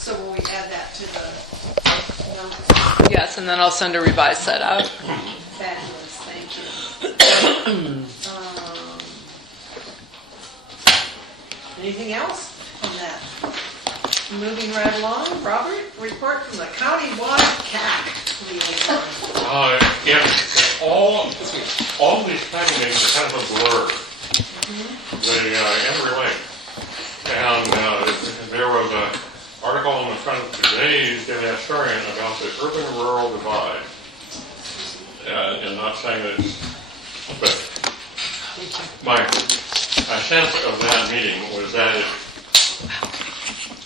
So will we add that to the notes? Yes, and then I'll send a revised set out. Fabulous, thank you. Anything else on that? Moving right along, Robert, report from the county-wide CAC liaison. All these planning meetings are kind of a blur. They interrelate. And there was an article on the front of today's Daily Historian about the urban-rural divide. And not saying that it's, but my sense of that meeting was that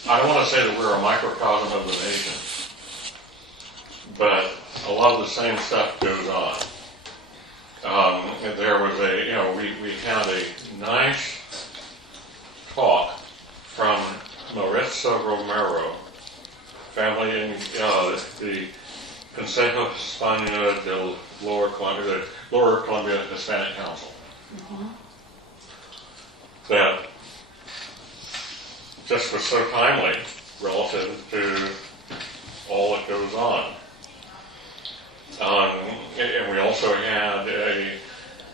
I don't want to say that we're a microcosm of the nation, but a lot of the same stuff goes on. There was we had a nice talk from Maritza Romero, family in the Consejo Hispano del Lower Columbia Hispanic Council. That just was so timely relative to all that goes on. And we also had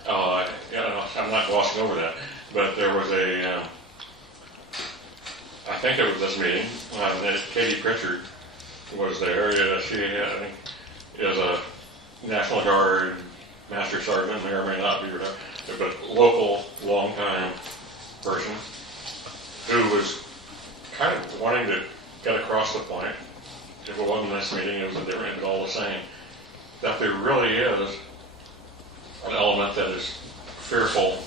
I'm not glossing over that, but there was I think it was this meeting, that Katie Pritchard was there. She, I think, is a National Guard Master Sergeant, may or may not be, but local, long-time person who was kind of wanting to get across the point. If it wasn't this meeting, it was a different, but all the same, that there really is an element that is fearful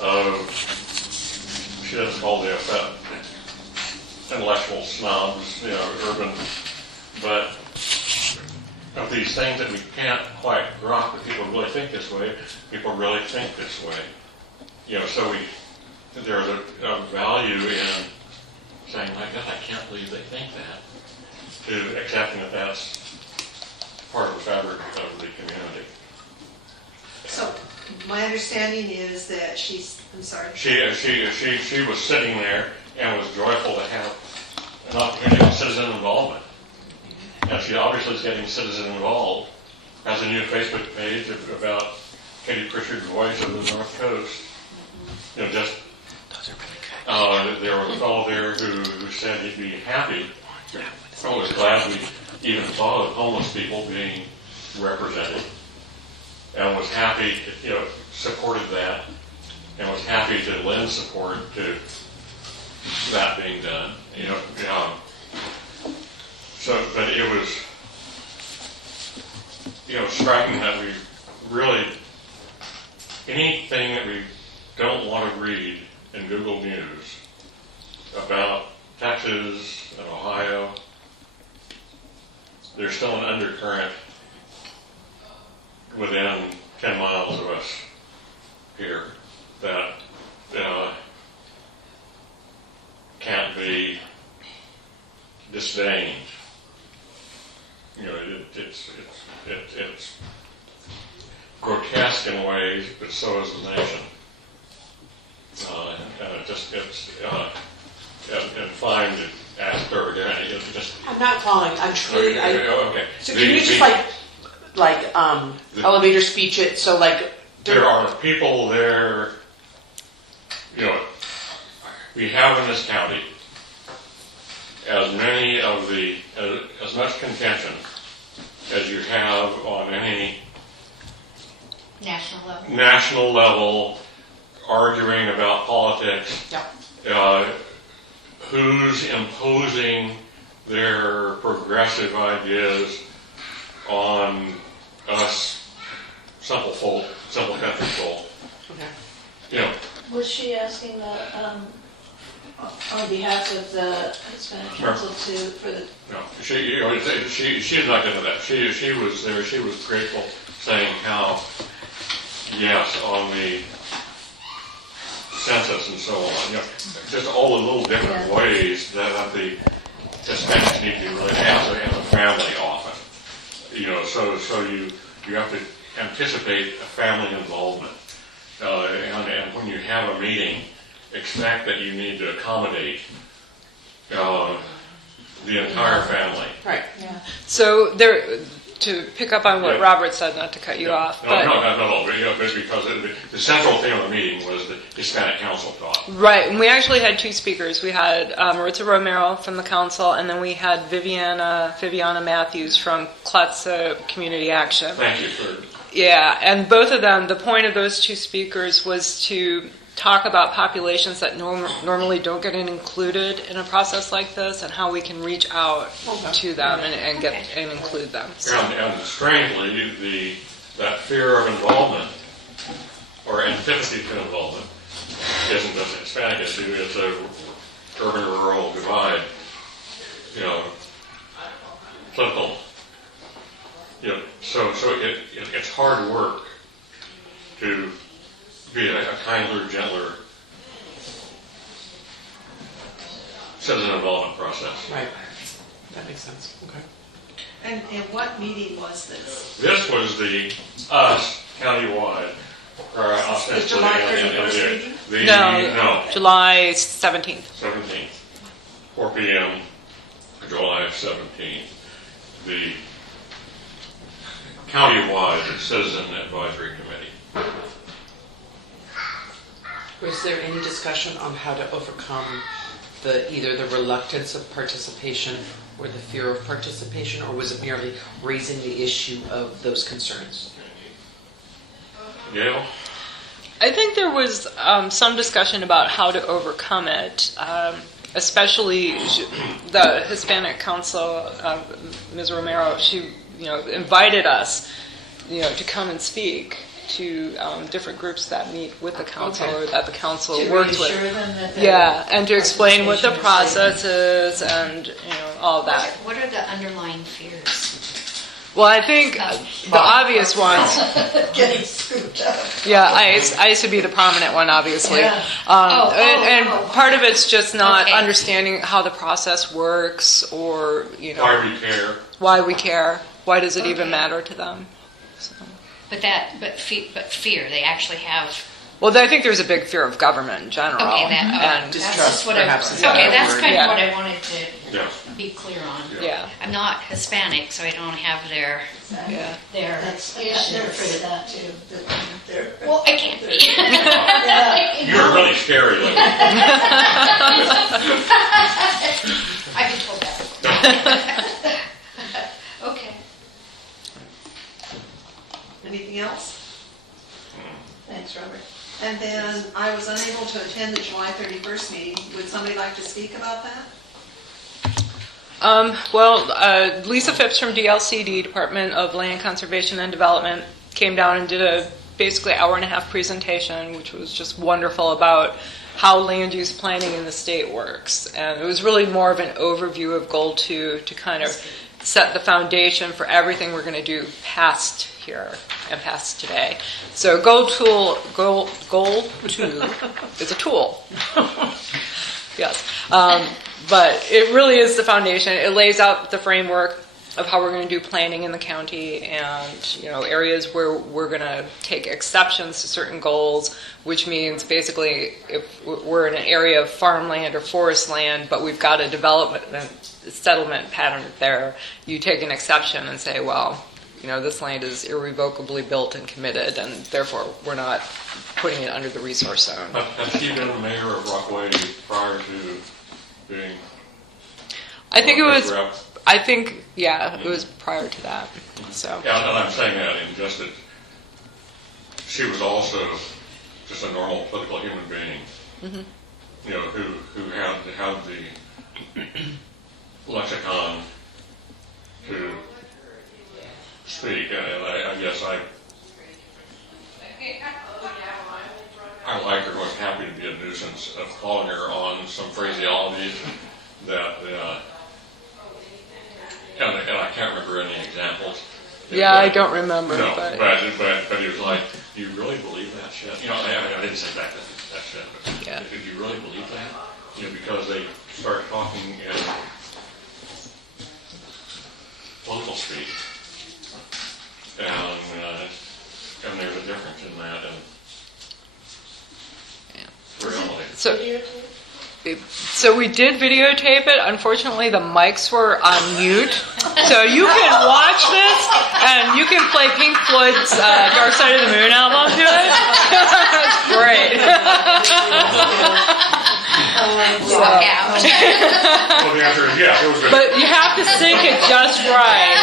of, she doesn't call the intellectual snobs, urban, but of these things that we can't quite drop, that people really think this way, people really think this way. So there's a value in saying, my God, I can't believe they think that, to accepting that that's part of the fabric of the community. So my understanding is that I'm sorry. She was sitting there and was joyful to have an opportunity of citizen involvement. And she obviously is getting citizen involved. Has a new Facebook page about Katie Pritchard's Voice of the North Coast. There was a fellow there who said he'd be happy. I was glad we even thought of homeless people being represented, and was happy, supported that, and was happy to lend support to that being done. But it was, striking that we really, anything that we don't want to read in Google News about Texas and Ohio, there's still an undercurrent within 10 miles of us here that can't be disdained. It's grotesque in ways, but so is the nation. And fine to ask her again. I'm not following. I'm truly. Okay. So can you just elevator speech it? So there are people there. We have in this county as much contention as you have on any national level arguing about politics. Yeah. Who's imposing their progressive ideas on us simple country folk? Okay. Was she asking that on behalf of the Hispanic Council No, she's not into that. She was there. She was grateful, saying how yes on the census and so on. Just all the little different ways that the Hispanics need to really have a family often. So you have to anticipate a family involvement, and when you have a meeting, expect that you need to accommodate the entire family. Right. Yeah. So there, to pick up on what Yeah. Robert said, not to cut you off, No, but but, you know, but because the central theme of the meeting was the Hispanic Council talk. right, and we actually had two speakers. We had Maritza Romero from the council, and then we had Viviana Matthews from Clatsop Community Action. Thank you for. Yeah, and both of them, the point of those two speakers was to talk about populations that normally don't get included in a process like this, and how we can reach out to them and get and include them. So. And strangely, that fear of involvement or antipathy to involvement isn't just a Hispanic issue; it's a urban-rural divide. You know, political. You know, so it's hard work to be a kinder, gentler citizen involvement process. Right. That makes sense. Okay. And what meeting was this? This was the us countywide, or ostensibly The July 31st meeting? No, July 17th. 17th, 4 p.m., July 17th. The countywide Citizen Advisory Committee. Was there any discussion on how to overcome either the reluctance of participation or the fear of participation, or was it merely raising the issue of those concerns? Gail? I think there was some discussion about how to overcome it, especially the Hispanic Council, Ms. Romero. She, invited us, to come and speak to different groups that meet with the council or that the council To works reassure with. them that Yeah, and to explain what the participation is process is and all that. What are the underlying fears? Well, I think the obvious ones. getting scooped up. Yeah, I used to be the prominent one, obviously. Yeah. And part of it's just not Okay. understanding how the process works, or Why we care. why we care. Why does it even matter to them? So. But fear. They actually have. Well, I think there's a big fear of government in general. Okay, and that's Distrust, just what perhaps, is okay, the that's word. kind Yeah. of what I wanted to Yeah. be clear on. yeah, I'm not Hispanic, so I don't have their yeah. That's, they're afraid of that too. That they're, Well, I can't be. yeah. You're really scary looking. I've been told that. Okay. Anything else? Thanks, Robert. And then I was unable to attend the July 31st meeting. Would somebody like to speak about that? Lisa Phipps from DLCD, Department of Land Conservation and Development, came down and did a basically hour-and-a-half presentation, which was just wonderful, about how land use planning in the state works. And it was really more of an overview of Goal 2 to kind of set the foundation for everything we're going to do past here and past today. So Goal 2 is a tool. Yes. But it really is the foundation. It lays out the framework of how we're going to do planning in the county, and areas where we're going to take exceptions to certain goals, which means basically if we're in an area of farmland or forest land, but we've got a development settlement pattern there, you take an exception and say, well, this land is irrevocably built and committed, and therefore we're not putting it under the resource zone. Has she been the mayor of Rockaway prior to being? I think it was. rep? I think, yeah, it was prior to that. So. Yeah, and I'm saying that in just that she was also just a normal political human being, who had the lexicon to speak, and I guess I like her, was happy to be a nuisance of calling her on some phraseology that, and I can't remember any examples. Yeah, I don't remember. No, but but he was like, "Do you really believe that shit?" I didn't say that shit, but Yeah. did you really believe that? Because they start talking in political speak, and there's a difference in that and reality. so So we did videotape it. Unfortunately, the mics were on mute. So you can watch this, and you can play Pink Floyd's Dark Side of the Moon album to it. It's great. Walk out. Well, the answer is yeah, it was good. But you have to sync it just right.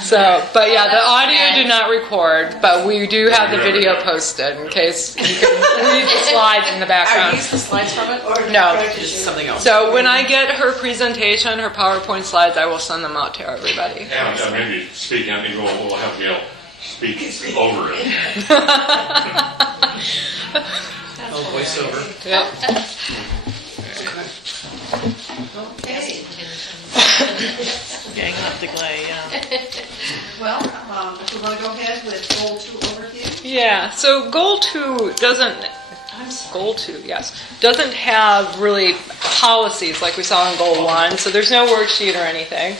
So, but yeah, the audio did not record, but we do have the video posted in case you can read the slides in the Are background. these the slides from it? Or No. this is something else? So when I get her presentation, her PowerPoint slides, I will send them out to everybody. And maybe speak, and we'll have Gail speak over it. Oh, voiceover. Yep. Okay, Gang up the glare, yeah. well, if we want to go ahead with goal 2 overview. Yeah, so goal 2 doesn't have really policies like we saw in goal 1, so there's no worksheet or anything.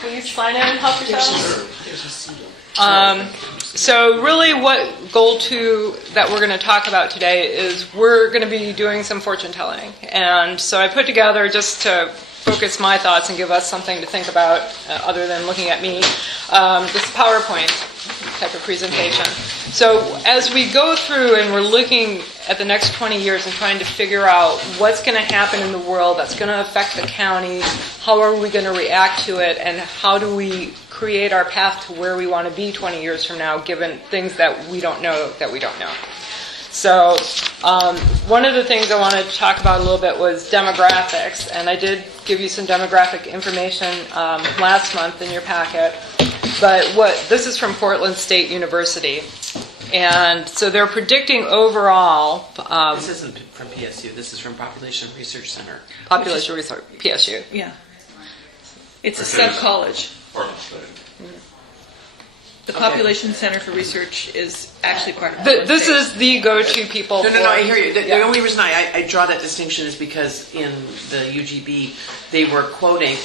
Please sign in and help yourself. So really what goal 2 that we're going to talk about today is we're going to be doing some fortune telling. And so I put together, just to focus my thoughts and give us something to think about other than looking at me, this PowerPoint type of presentation. So as we go through and we're looking at the next 20 years and trying to figure out what's going to happen in the world that's going to affect the county, how are we going to react to it, and how do we create our path to where we want to be 20 years from now, given things that we don't know that we don't know. So one of the things I wanted to talk about a little bit was demographics, and I did give you some demographic information last month in your packet. But this is from Portland State University, and so they're predicting overall This isn't from PSU. This is from Population Research Center. population research, PSU. Yeah. It's a sub-college. Portland State. The Population Center for Research is actually part of This State. is the go-to people. No, I hear you. The Yeah. only reason I draw that distinction is because in the UGB, they were quoting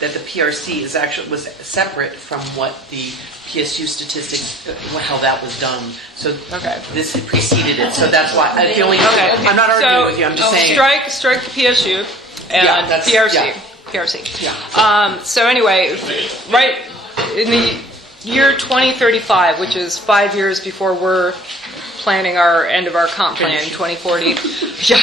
that the PRC was separate from what the PSU statistics, how that was done. So Okay. this had preceded it. So that's why. Okay. I'm not arguing So, with you. I'm just saying. Strike the PSU and Yeah, that's- PRC. yeah. PRC. Yeah. So anyway, right in the year 2035, which is 5 years before we're planning our end of our comp plan, 2040. Yeah.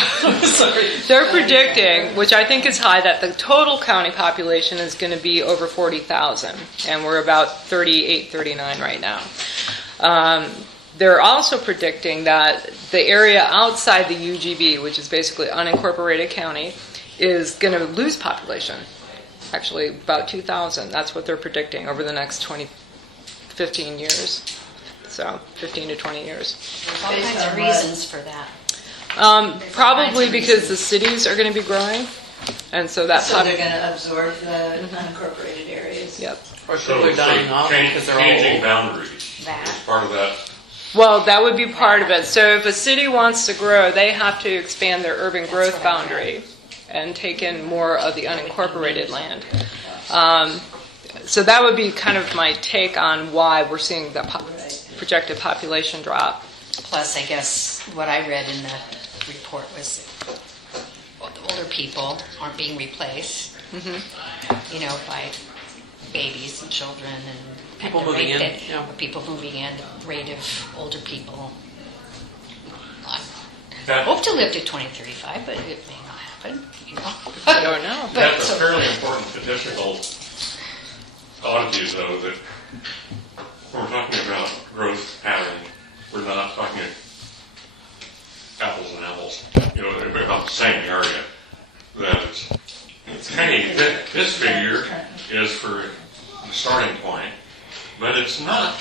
They're predicting, which I think is high, that the total county population is going to be over 40,000, and we're about 38, 39 right now. They're also predicting that the area outside the UGB, which is basically unincorporated county, is going to lose population. Actually, about 2,000. That's what they're predicting over the next 15 years. So 15 to 20 years. All kinds of reasons for that. Probably because the cities are going to be growing, and so that. So they're going to absorb the unincorporated areas. Yep. Or people are dying off because they're all Changing old. boundaries. That. Part of that. Well, that would be part of it. So if a city wants to grow, they have to expand their urban growth boundary and take in more of the unincorporated land. So that would be kind of my take on why we're seeing the projected population drop. Plus, I guess what I read in the report was the older people aren't being replaced, by babies and children and People at the moving rate in, that- yeah. People moving in, the rate of older people. I That- hope to live to 2035, but it may not happen. I don't know. That's a fairly important statistical oddity, though, that when we're talking about growth pattern, we're not talking apples and apples, about the same area. That it's hey, this figure is for the starting point, but it's not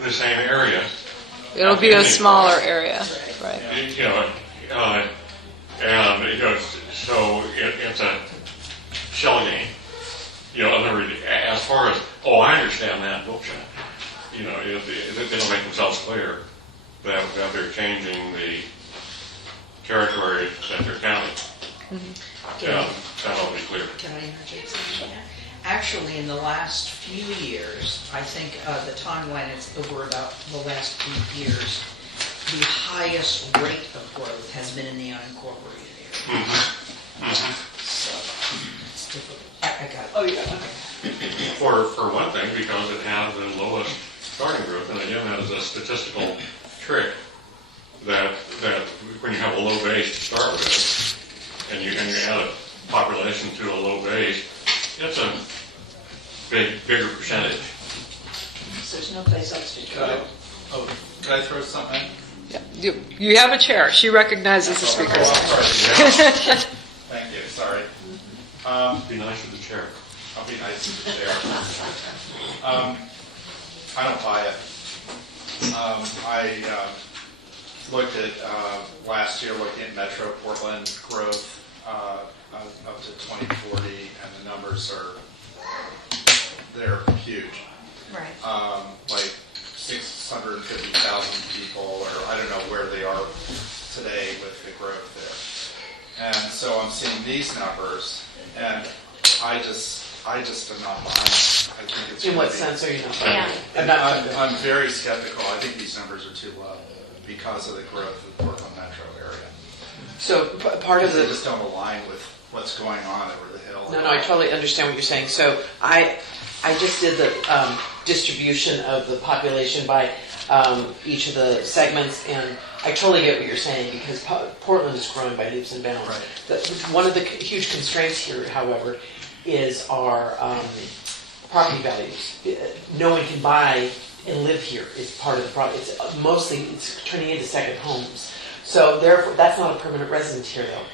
the same area. It'll be a smaller area, right? So it's a shell game. In other words, as far as, I understand that, they don't make themselves clear that they're changing the territory that they're counting. That'll be clear. Can I interject something? Actually, in the last few years, I think the timeline is over about the last few years, the highest rate of growth has been in the unincorporated area. So, it's difficult. I got it. Oh, yeah. For one thing, because it has the lowest starting growth, and again, that is a statistical trick that when you have a low base to start with, and you add a population to a low base, it's a bigger percentage. So there's no place else to go. Can I throw something in? Yeah. You have a chair. She recognizes the speaker. Sorry. Thank you, sorry. Be nice with the chair. I'll be nice with the chair. I don't buy it. I looked at, last year, looking at Metro Portland growth up to 2040, and the numbers they're huge. Right. Like 650,000 people, or I don't know where they are today with the growth there. And so I'm seeing these numbers, and I just am not buying it. I think it's In what gonna be- sense are you not? Yeah. I'm not. I'm very skeptical. I think these numbers are too low because of the growth of the Portland metro area. So part of They the. just don't align with what's going on over the hill. No, I totally understand what you're saying. So I just did the distribution of the population by each of the segments, and I totally get what you're saying because Portland is growing by leaps and bounds. Right. One of the huge constraints here, however, is our property values. No one can buy and live here is part of the problem. It's turning into second homes. So therefore, that's not a permanent resident here, though.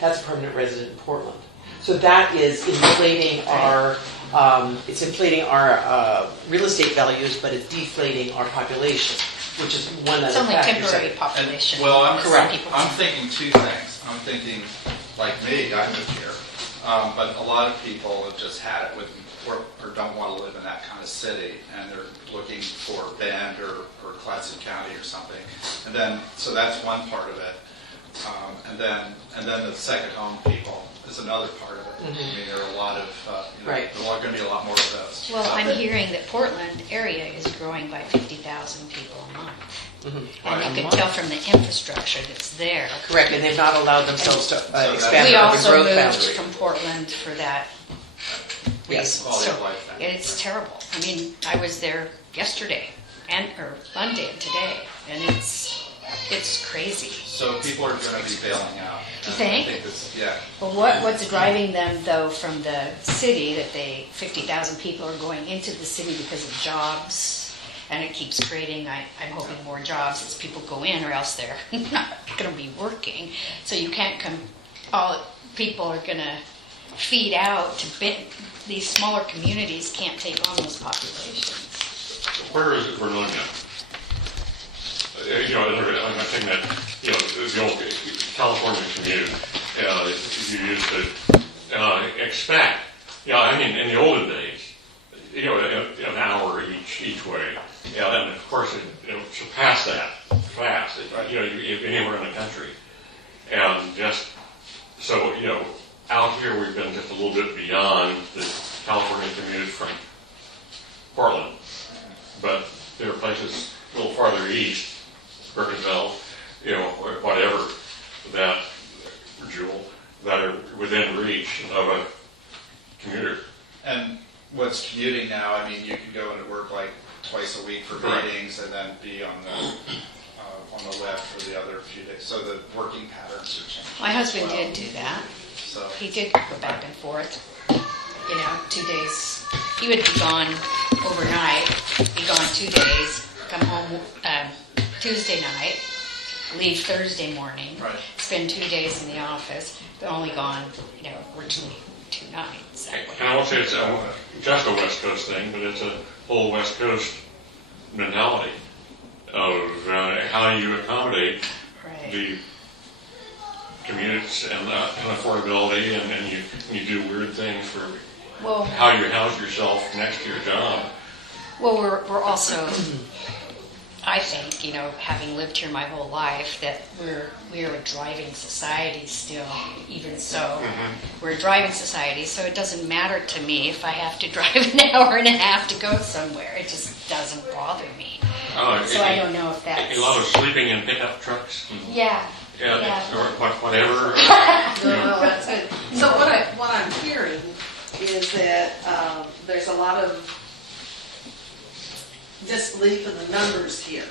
That's a permanent resident in Portland. So that is inflating our real estate values, but it's deflating our population, which is one of It's the only factors. temporary population. Well, I'm Some correct. people I'm think. thinking two things. I'm thinking, like me, I live here, but a lot of people have just had it with, or don't want to live in that kind of city, and they're looking for Bend or Clatsop County or something. And then, so that's one part of it. And then the second home people is another part of it. I mean, there are a lot of, Right. there's going to be a lot more of those. Well, I'm hearing that Portland area is growing by 50,000 people a month. And you can tell from the infrastructure that's there. Correct, and they've not allowed themselves to that's- expand We their also growth moved boundary. from Portland for that Yes. reason. Quality of So life thing. it's terrible. I mean, I was there yesterday or Monday and today, and it's crazy. So people are going to be bailing out. You think? I think this, yeah. But what's driving them, though, from the city, that 50,000 people are going into the city because of jobs, and it keeps creating, I'm hoping, more jobs as people go in, or else they're not going to be working. So you can't all people are going to feed out to these smaller communities can't take on those populations. Where is it Vernonia? I'm thinking that, the old California commute, you used to expect, I mean, in the olden days, an hour each way. And of course, it surpassed that fast, anywhere in the country. And just, so, out here we've been just a little bit beyond the California commute from Portland. But there are places a little farther east, Burkittsville, or whatever, that are within reach of a commuter. And what's commuting now, I mean, you can go into work like twice a week for Correct. meetings and then be on the web for the other few days. So the working patterns are changing. My husband as well. did do that. So He did go back and forth, 2 days. He would be gone overnight, be gone 2 days, come home Tuesday night, leave Thursday morning, Right. spend 2 days in the office, but only gone, originally 2 nights. That way. And I won't say it's just a West Coast thing, but it's a whole West Coast mentality of how you accommodate Right. the commutes and affordability, and you do weird things for Well, how you house yourself next to your job. Well, we're also, I think, having lived here my whole life, that we're a driving society still. Even so, we're a driving society, so it doesn't matter to me if I have to drive an hour and a half to go somewhere. It just doesn't bother me. Oh, So I don't know if that's. A lot of sleeping in pickup trucks. Yeah. Yeah, or whatever. No, that's good. So what I'm hearing is that there's a lot of disbelief in the numbers here.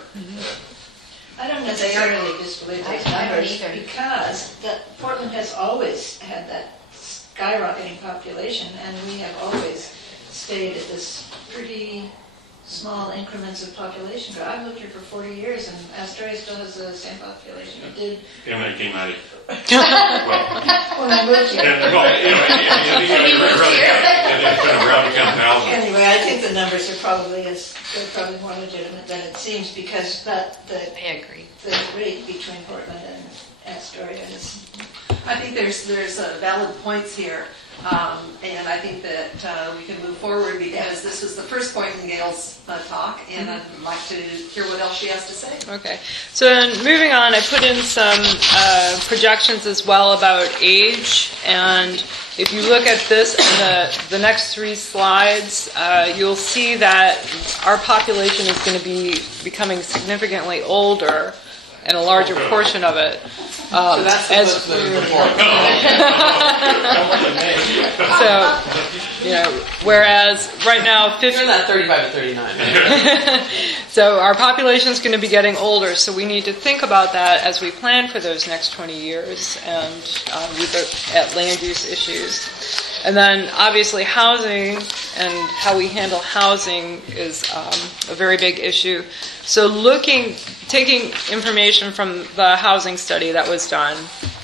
I don't necessarily disbelieve those I don't numbers either. because Portland has always had that skyrocketing population, and we have always stayed at this pretty small increments of population growth. I've lived here for 40 years, and Astoria still has the same population it did In 1890. Well, when I moved here. you really got it's been around 10,000. Anyway, I think the numbers are probably more legitimate than it seems because the I agree. rate between Portland and Astoria is. I think there's valid points here, and I think that we can move forward because this was the first point in Gail's talk, and I'd like to hear what else she has to say. Okay, so then moving on, I put in some projections as well about age, and if you look at this in the next 3 slides, you'll see that our population is going to be becoming significantly older, and a larger portion of it. So that's as the report. so, whereas right now, You're in that 35 to 39. so our population is going to be getting older, so we need to think about that as we plan for those next 20 years and we look at land use issues. And then obviously housing and how we handle housing is a very big issue. So taking information from the housing study that was done,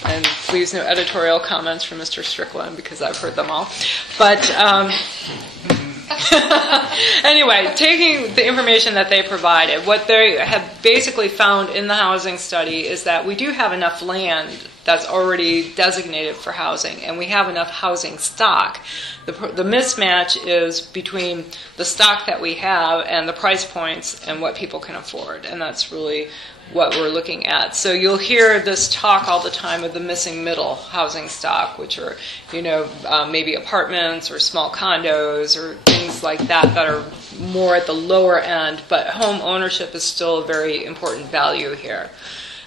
and please no editorial comments from Mr. Strickland because I've heard them all. But anyway, taking the information that they provided, what they have basically found in the housing study is that we do have enough land that's already designated for housing, and we have enough housing stock. The mismatch is between the stock that we have and the price points and what people can afford, and that's really what we're looking at. So you'll hear this talk all the time of the missing middle housing stock, which are, maybe apartments or small condos or things like that are more at the lower end, but home ownership is still a very important value here.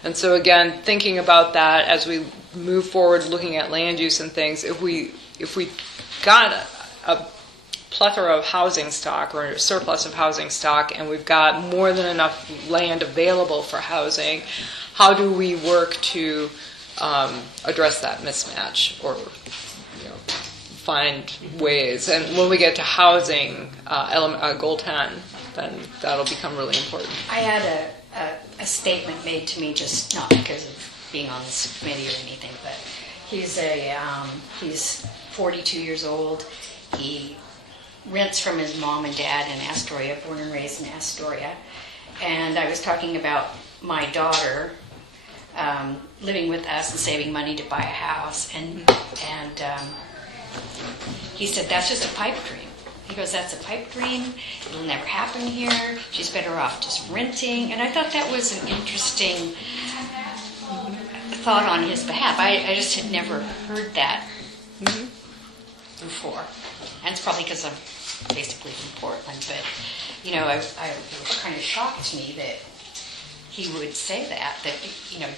And so again, thinking about that as we move forward, looking at land use and things, if we got a plethora of housing stock or a surplus of housing stock and we've got more than enough land available for housing, how do we work to address that mismatch or find ways? And when we get to housing, goal 10, then that'll become really important. I had a statement made to me, just not because of being on this committee or anything, but he's 42 years old. He rents from his mom and dad in Astoria, born and raised in Astoria. And I was talking about my daughter living with us and saving money to buy a house, and he said, that's just a pipe dream. He goes, that's a pipe dream. It'll never happen here. She's better off just renting. And I thought that was an interesting thought on his behalf. I just had never heard that before. And it's probably because I'm basically from Portland. But, it was kind of shocked to me that he would say that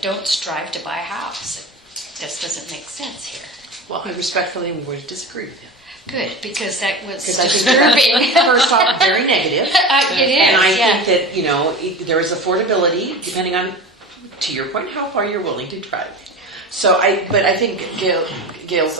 don't strive to buy a house. It just doesn't make sense here. Well, I respectfully am going to disagree with him. Good, because that was Because I disturbing. think that's, first off, very negative. It is, And I yeah. think that, there is affordability depending on, to your point, how far you're willing to drive. But I think Gail's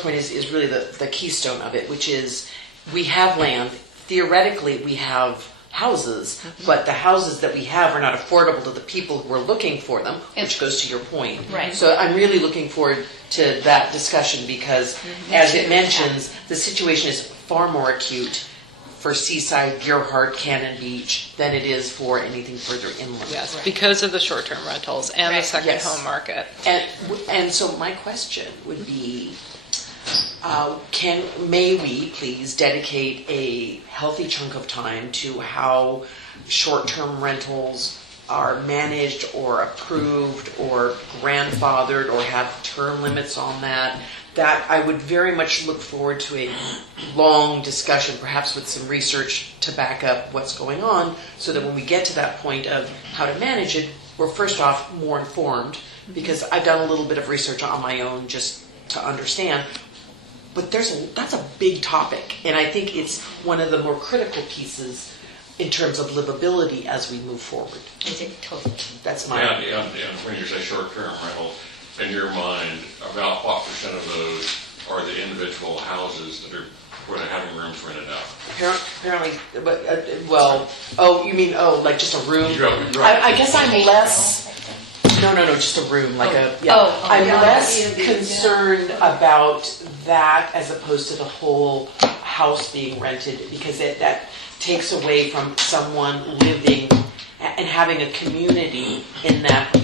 point is really the keystone of it, which is we have land. Theoretically, we have houses, but the houses that we have are not affordable to the people who are looking for them, which goes to your point. Right. So I'm really looking forward to that discussion because, as it mentions, the situation is far more acute for Seaside, Gearhart, Cannon Beach than it is for anything further inland. Yes, because of the short-term rentals and the second home market. And so my question would be, may we please dedicate a healthy chunk of time to how short-term rentals are managed or approved or grandfathered or have term limits on that, that I would very much look forward to a long discussion, perhaps with some research to back up what's going on, so that when we get to that point of how to manage it, we're first off more informed, because I've done a little bit of research on my own just to understand. But that's a big topic, and I think it's one of the more critical pieces in terms of livability as we move forward. Is it totally? That's my And when you say short-term rental, in your mind, about what percent of those are the individual houses that are where they're having rooms rented out? apparently, but you mean like just a room? Right. I guess I'm less. No, just a room, like I'm less concerned about that as opposed to the whole house being rented, because that takes away from someone living and having a community in that,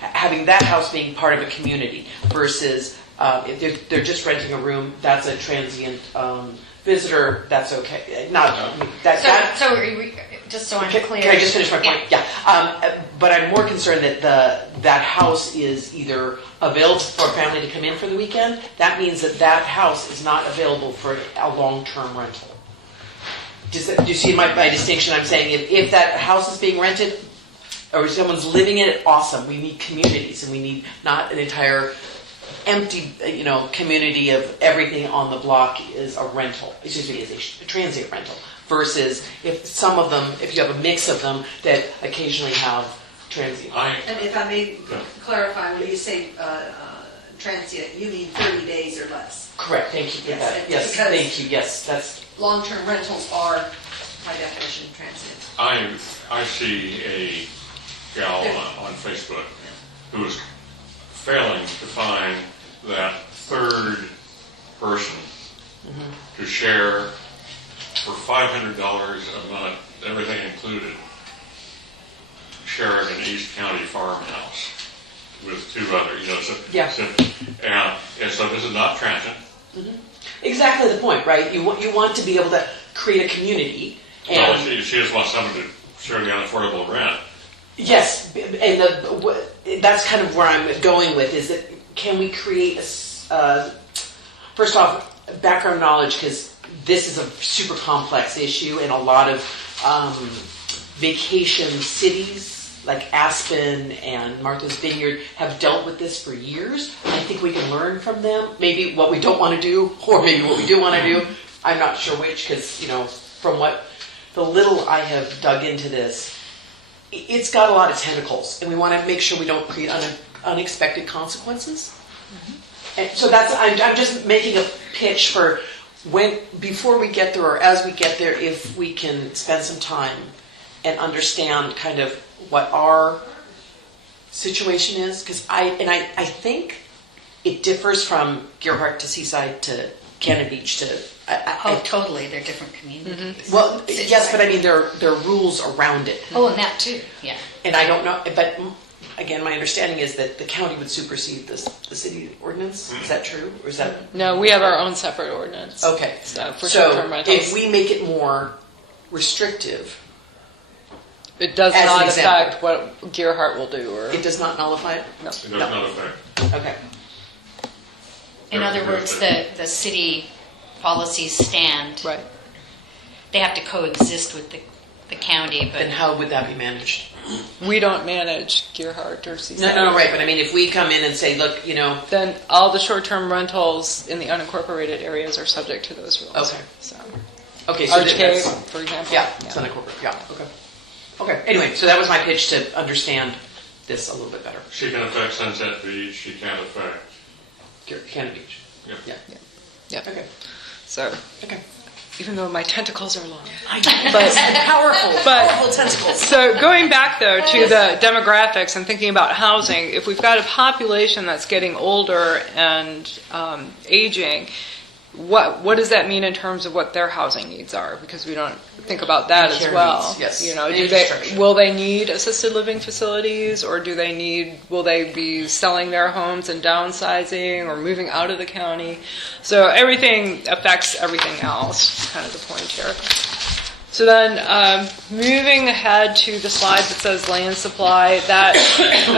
having that house being part of a community versus if they're just renting a room, that's a transient visitor, that's okay. Just so I'm clear. Can I just finish my point? Yeah. But I'm more concerned that that house is either available for a family to come in for the weekend. That means that house is not available for a long-term rental. Do you see my distinction? I'm saying if that house is being rented or someone's living in it, awesome. We need communities, and we need not an entire empty, community of everything on the block is a rental. Excuse me, is a transient rental. Versus if you have a mix of them that occasionally have transient. And if I may clarify, when you say transient, you mean 30 days or less. Correct. Thank you for that. Yes. Thank you. Yes, that's long-term rentals are, by definition, transient. I see a gal on Facebook who is failing to find that third person to share for $500 a month, everything included, share an East County farmhouse with two other, and so this is not transient. exactly the point, right? You want to be able to create a community, and She just wants someone to share the unaffordable rent. yes, and that's kind of where I'm going with is that can we create first off background knowledge, because this is a super complex issue, and a lot of vacation cities like Aspen and Martha's Vineyard have dealt with this for years. I think we can learn from them. Maybe what we don't want to do, or maybe what we do want to do. I'm not sure which, because from what the little I have dug into this, it's got a lot of tentacles, and we want to make sure we don't create unexpected consequences. And so I'm just making a pitch for before we get there, or as we get there, if we can spend some time and understand kind of what our situation is, because I think it differs from Gerhardt to Seaside to Cannon Beach to. Totally. They're different communities. Well, yes, but I mean there are rules around it. Oh, and that too. Yeah. And I don't know, but again, my understanding is that the county would supersede the city ordinance. Is that true, or is that? No, we have our own separate ordinance. Okay. For short-term rentals. If we make it more restrictive, it does as not an example, affect what Gerhardt will do. Or it does not nullify it? No. It does not affect. Okay. In other words, the city policies stand. Right. They have to coexist with the county, but Then how would that be managed? We don't manage Gerhardt or Seaside. No, right. But I mean, if we come in and say, look, Then all the short-term rentals in the unincorporated areas are subject to those rules. Okay. So, okay, so Archcade, that's, for example. yeah, it's unincorporated. Yeah. Okay. Anyway, so that was my pitch to understand this a little bit better. She can affect Sunset Beach. She can't affect. Cannon Beach. Yeah. Yeah. Okay. So, Okay. even though my tentacles are long. But powerful tentacles. So going back though to the demographics and thinking about housing, if we've got a population that's getting older and aging, what does that mean in terms of what their housing needs are? Because we don't think about that as Care well. needs, yes. Will they need assisted living facilities, or will they be selling their homes and downsizing or moving out of the county? So everything affects everything else. Kind of the point here. So then, moving ahead to the slide that says land supply, that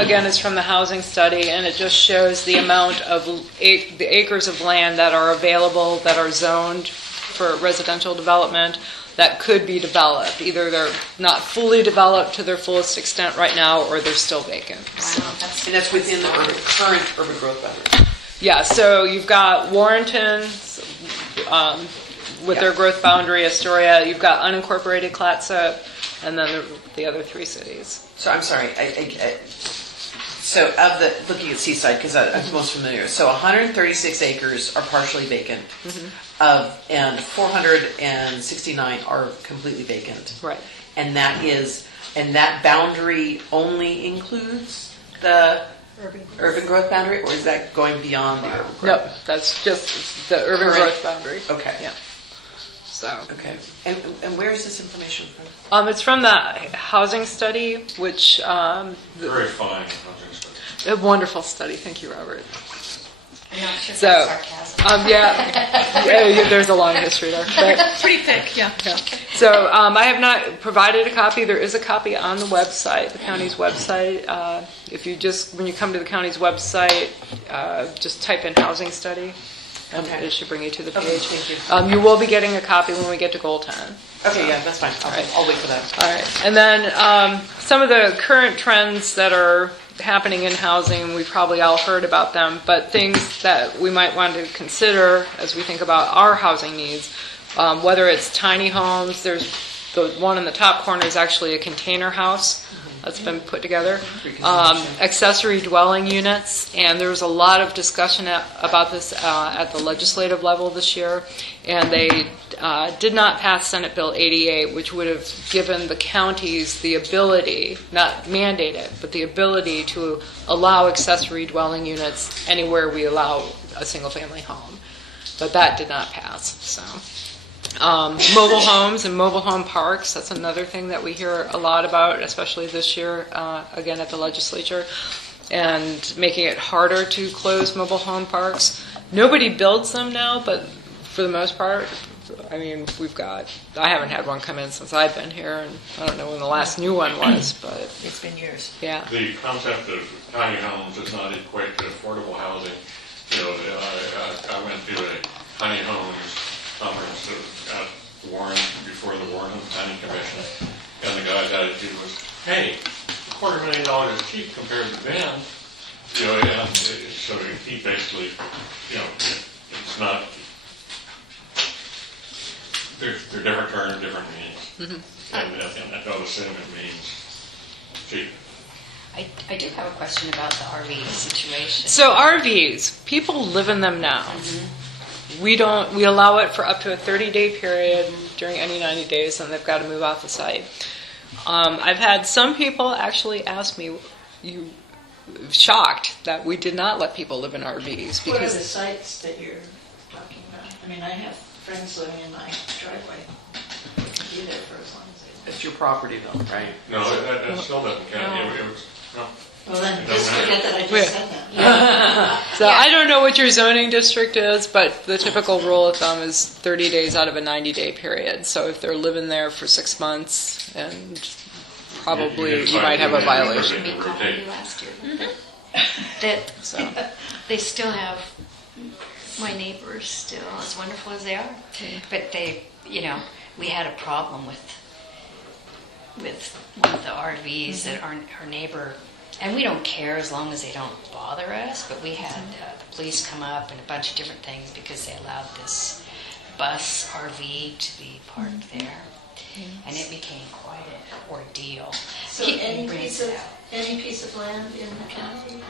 again is from the housing study, and it just shows the amount of the acres of land that are available, that are zoned for residential development, that could be developed. Either they're not fully developed to their fullest extent right now, or they're still vacant. Wow, And that's within the current urban growth boundary. Yeah, so you've got Warrenton with their growth boundary, Astoria. You've got unincorporated Clatsop, and then the other three cities. So I'm sorry. So of the, looking at Seaside, because I'm most familiar, so 136 acres are partially vacant, and 469 are completely vacant. Right. And that boundary only includes the urban growth boundary, or is that going beyond the urban growth? No, that's just the urban Correct. growth boundary. Okay. Yeah. So. Okay. And where is this information from? It's from the housing study, which Very fine housing study. a wonderful study. Thank you, Robert. I'm not sure if So, that's sarcasm. yeah, there's a long history there. But, Pretty thick, yeah. yeah. So I have not provided a copy. There is a copy on the website, the county's website. If you when you come to the county's website, just type in housing study, and Okay. it should bring you to the Okay, page. thank you. You will be getting a copy when we get to goal 10. Okay, yeah, that's fine. I'll wait for that. All right. And then some of the current trends that are happening in housing, we've probably all heard about them, but things that we might want to consider as we think about our housing needs, whether it's tiny homes, there's the one in the top corner is actually a container house that's been put together, accessory dwelling units, and there was a lot of discussion about this at the legislative level this year, and they did not pass Senate Bill 88, which would have given the counties the ability, not mandate it, but the ability to allow accessory dwelling units anywhere we allow a single-family home. But that did not pass, so. Mobile homes and mobile home parks, that's another thing that we hear a lot about, especially this year, again at the legislature, and making it harder to close mobile home parks. Nobody builds them now, but for the most part, I mean, I haven't had one come in since I've been here, and I don't know when the last new one was, but It's been years. yeah. The concept of tiny homes does not equate to affordable housing. You know, I went to a tiny homes conference at Warren, before the Warren Planning Commission, and the guy's attitude was, hey, $250,000 is cheap compared to then. You know, and so he basically, you know, it's not, they're different terms, different meanings. And I don't assume it means cheap. I do have a question about the RV situation. So RVs, people live in them now. We allow it for up to a 30-day period during any 90 days, and they've got to move off the site. I've had some people actually ask me, shocked that we did not let people live in RVs. What are the Because sites that you're talking about? I mean, I have friends living in my driveway. They can be there for as long as they want. It's your property though, right? No, it still doesn't count. It was, no. Well, then, It just doesn't forget that I Yeah. just said that. So I don't know what your zoning district is, but the typical rule of thumb is 30 days out of a 90-day period. So if they're living there for 6 months, and probably you might have a violation. We called you last year. That So they still have, my neighbors still, as wonderful as they are, but they, we had a problem with one of the RVs that our neighbor, and we don't care as long as they don't bother us, but we had the police come up and a bunch of different things because they allowed this bus RV to be parked there. And it became quite an ordeal. So He any brings piece it of, out. any piece of land in the county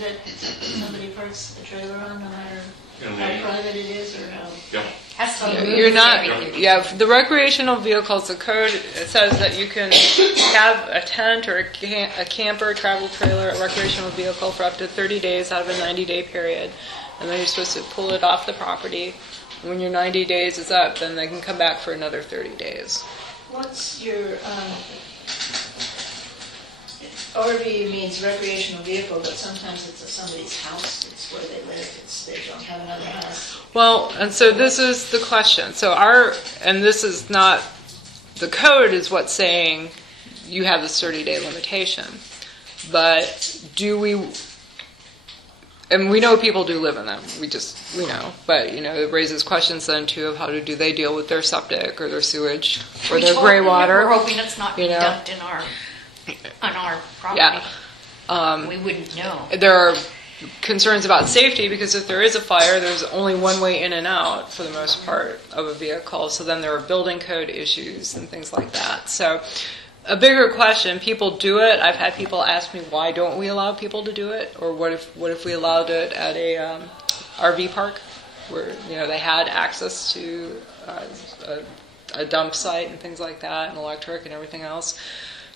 that somebody parks the trailer on, no matter how private it is or how? Yeah. Has to be moved you're not, every year. yeah, the recreational vehicles, the code, it says that you can have a tent or a camper, travel trailer, a recreational vehicle for up to 30 days out of a 90-day period. And then you're supposed to pull it off the property. When your 90 days is up, then they can come back for another 30 days. What's your, RV means recreational vehicle, but sometimes it's at somebody's house, it's where they live, they don't have another house. Well, and so this is the question. So and this is not the code is what's saying you have this 30-day limitation. But do we, and we know people do live in them, we know, but it raises questions then too of how do they deal with their septic or their sewage or their gray water. We're hoping it's not being dumped on our property. Yeah. We wouldn't know. There are concerns about safety because if there is a fire, there's only one way in and out for the most part of a vehicle. So then there are building code issues and things like that. So a bigger question, people do it. I've had people ask me, why don't we allow people to do it? Or what if we allowed it at a RV park where they had access to a dump site and things like that and electric and everything else.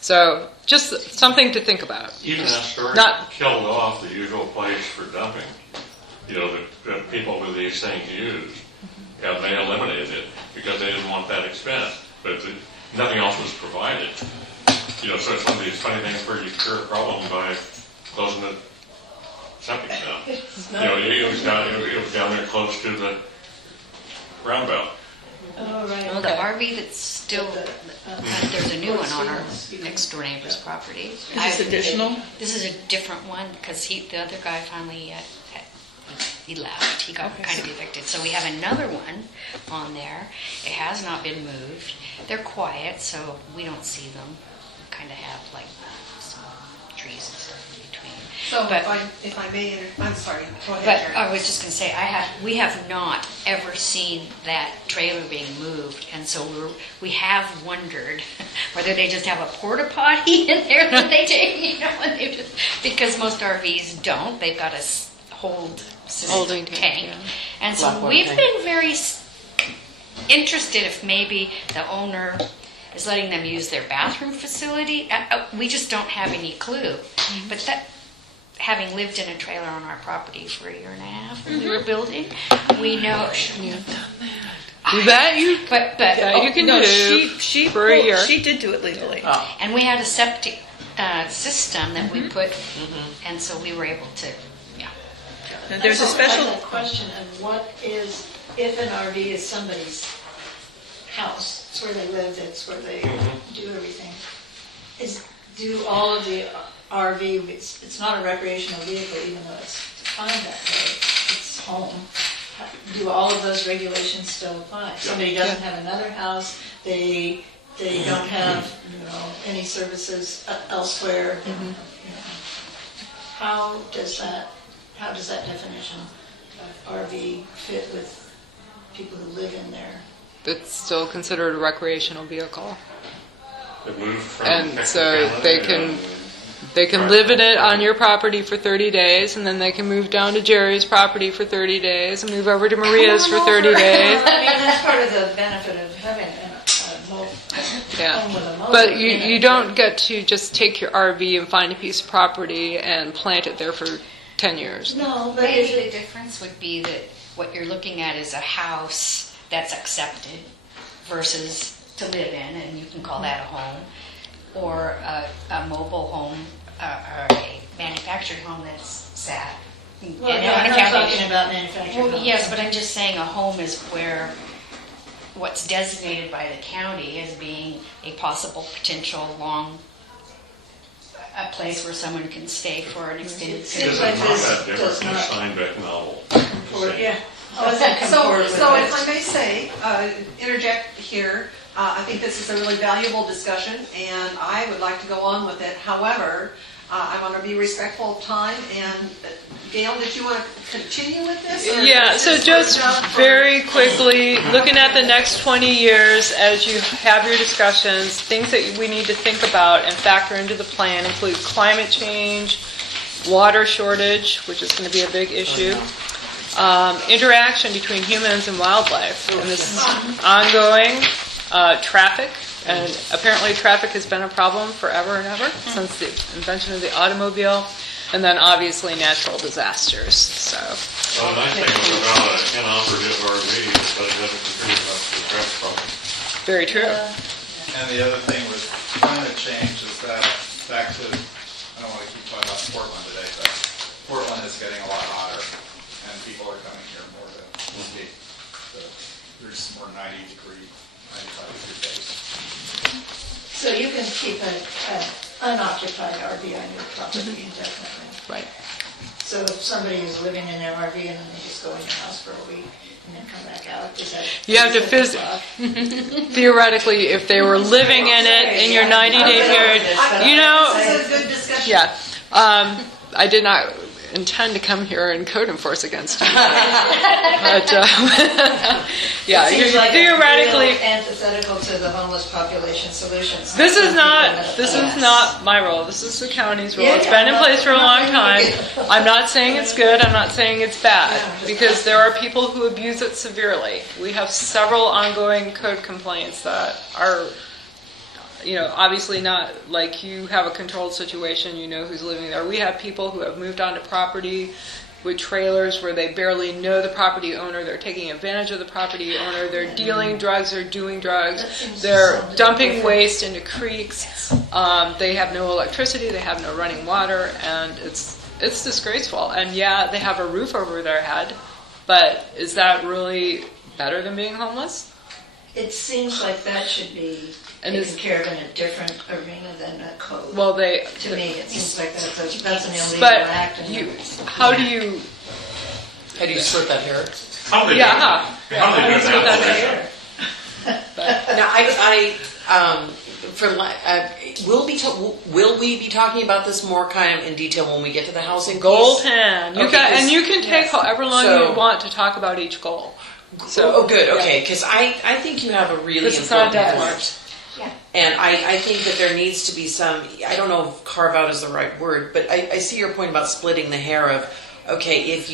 So just something to think about. Even Astoria killed off the usual place for dumping, that people with these things use. Yeah, they eliminated it because they didn't want that expense. But nothing else was provided. So it's one of these funny things where you cure a problem by closing the septic down. It was down there close to the roundabout. Oh, right. Well, the RV that's still, there's a new one on our next door neighbor's property. Is this additional? This is a different one because the other guy finally, he left. He got kind of evicted. So we have another one on there. It has not been moved. They're quiet, so we don't see them. Kind of have like some trees and stuff in between. So But- if I may, I'm sorry, go ahead, But Jerry. I was just going to say, we have not ever seen that trailer being moved, and so we have wondered whether they just have a porta potty in there that they take, and they just, because most RVs don't. They've got a holding tank, yeah. and so Blackwater we've tank. been very interested if maybe the owner is letting them use their bathroom facility. We just don't have any clue, but that. Having lived in a trailer on our property for a year and a half when we were building, we know. That you, But you can No, do she for a year. She did do it legally. Oh. and we had a septic system that we put, and so we were able to. Yeah. And there's a I special. have a question of what is, if an RV is somebody's house, it's where they live, it's where they do everything, do all of the RV, it's not a recreational vehicle, even though it's defined that way, it's home. Do all of those regulations still apply? If somebody doesn't have another house, they don't have, any services elsewhere. How does that definition of RV fit with people who live in there? It's still considered a recreational vehicle. It moved from And so Texarkana they can live in it on your property for 30 days, and then they can move down to Jerry's property for 30 days, and move over to Maria's for 30 days. I mean, that's part of the benefit of having a home with a motor. But you don't get to just take your RV and find a piece of property and plant it there for 10 years. No, but Maybe if the difference would be that what you're looking at is a house that's accepted versus to live in, and you can call that a home, or a mobile home, or a manufactured home that's sat. Well, no, I'm not talking about manufactured Well, homes. yes, but I'm just saying a home is where what's designated by the county as being a possible potential a place where someone can stay for an extended It period. doesn't like not this that different does from a not- Steinbeck novel. Yeah. I wasn't So comfortable with if this. I may say, interject here, I think this is a really valuable discussion, and I would like to go on with it. However, I want to be respectful of time, and Gail, did you want to continue with this? or Yeah, is so this just enough for- very quickly, looking at the next 20 years as you have your discussions, things that we need to think about and factor into the plan include climate change, water shortage, which is going to be a big issue, interaction between humans and wildlife, and this is ongoing, traffic, and apparently traffic has been a problem forever and ever since the invention of the automobile, and then obviously natural disasters. So Well, the nice thing about an inoperative RV is that it doesn't contribute much to the traffic problem. very true. And the other thing with climate change is that, back to, I don't want to keep talking about Portland today, but Portland is getting a lot hotter, and people are coming here more to ski. There's more 90-degree 95 days. So you can keep an unoccupied RV on your property indefinitely. Right. So if somebody is living in their RV and then they just go in your house for a week and then come back out, is that? You have to theoretically, if they were living in it in your 90-day period, you know, This is a good discussion. yeah. I did not intend to come here and code enforce against you. But, yeah, It you seems like theoretically. it's real antithetical to the homeless population solutions. This is not Yes. my role. This is the county's role. Yeah, It's yeah, been in place for a long time. not- I'm not saying it's good. I'm not saying it's bad, Yeah, because there are people who abuse it severely. We have several ongoing code complaints that are, you know, obviously not like you have a controlled situation, you know who's living there. We have people who have moved onto property with trailers where they barely know the property owner. They're taking advantage of the property owner. They're dealing drugs. They're doing drugs. That seems They're something dumping different. waste into creeks. They have no electricity. They have no running water, and it's disgraceful. And yeah, they have a roof over their head, but is that really better than being homeless? It seems like that should be And taken is- care of in a different arena than a code. Well, they. To me, it seems like that's an illegal But act. And you, how do you? How do you split that hair? How do they do Yeah, it? huh. How do they do Let's it put now? that Sure. Now, will we be talking about this more kind of in detail when we get to the housing piece? Goal 10. You Okay, got, 'cause- and you can take however long So- you want to talk about each goal. Oh, good. yeah. Okay, because I think you have a really This is not important death point. march. And I think that there needs to be some, I don't know if carve out is the right word, but I see your point about splitting the hair of, okay, if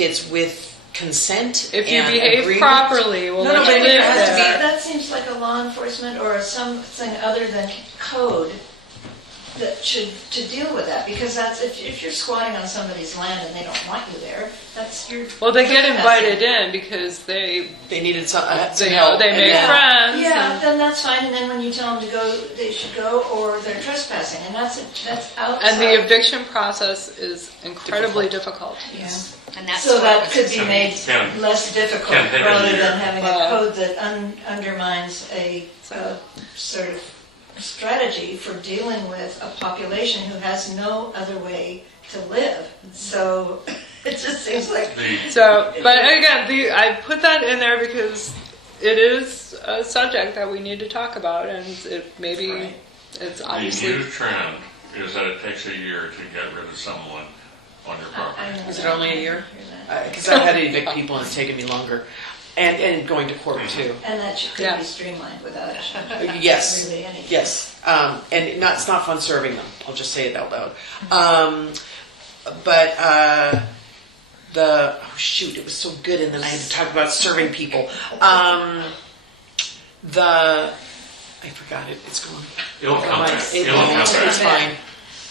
it's with consent If you and behave agreement- properly, we'll No, let but you there live has to be- there. That seems like a law enforcement or something other than code that should to deal with that, because that's if you're squatting on somebody's land and they don't want you there, that's your. Well, they get trespassing. invited in because they They needed some they help. they and make then- friends. Yeah, and- then that's fine. And then when you tell them to go, they should go, or they're trespassing, and that's outside. And the eviction process is incredibly difficult. Yeah. And that's So what that was could be made Can- less difficult can take a rather year. than having a Wow. code that undermines a sort of strategy for dealing with a population who has no other way to live. So it just seems like. So, but again, I put that in there because it is a subject that we need to talk about, and maybe it's The obviously. new trend is that it takes a year to get rid of someone on your property. I know Is it that. only a year? I hear that. Because I've had to evict people and it's taken me longer. And going to court too. And that could Yeah. be streamlined without Yes, really anything. yes. And it's not fun serving them. I'll just say it out loud. But it was so good, and then I had to talk about serving people. I forgot it. It's gone. It'll come back. It's It'll come back. fine.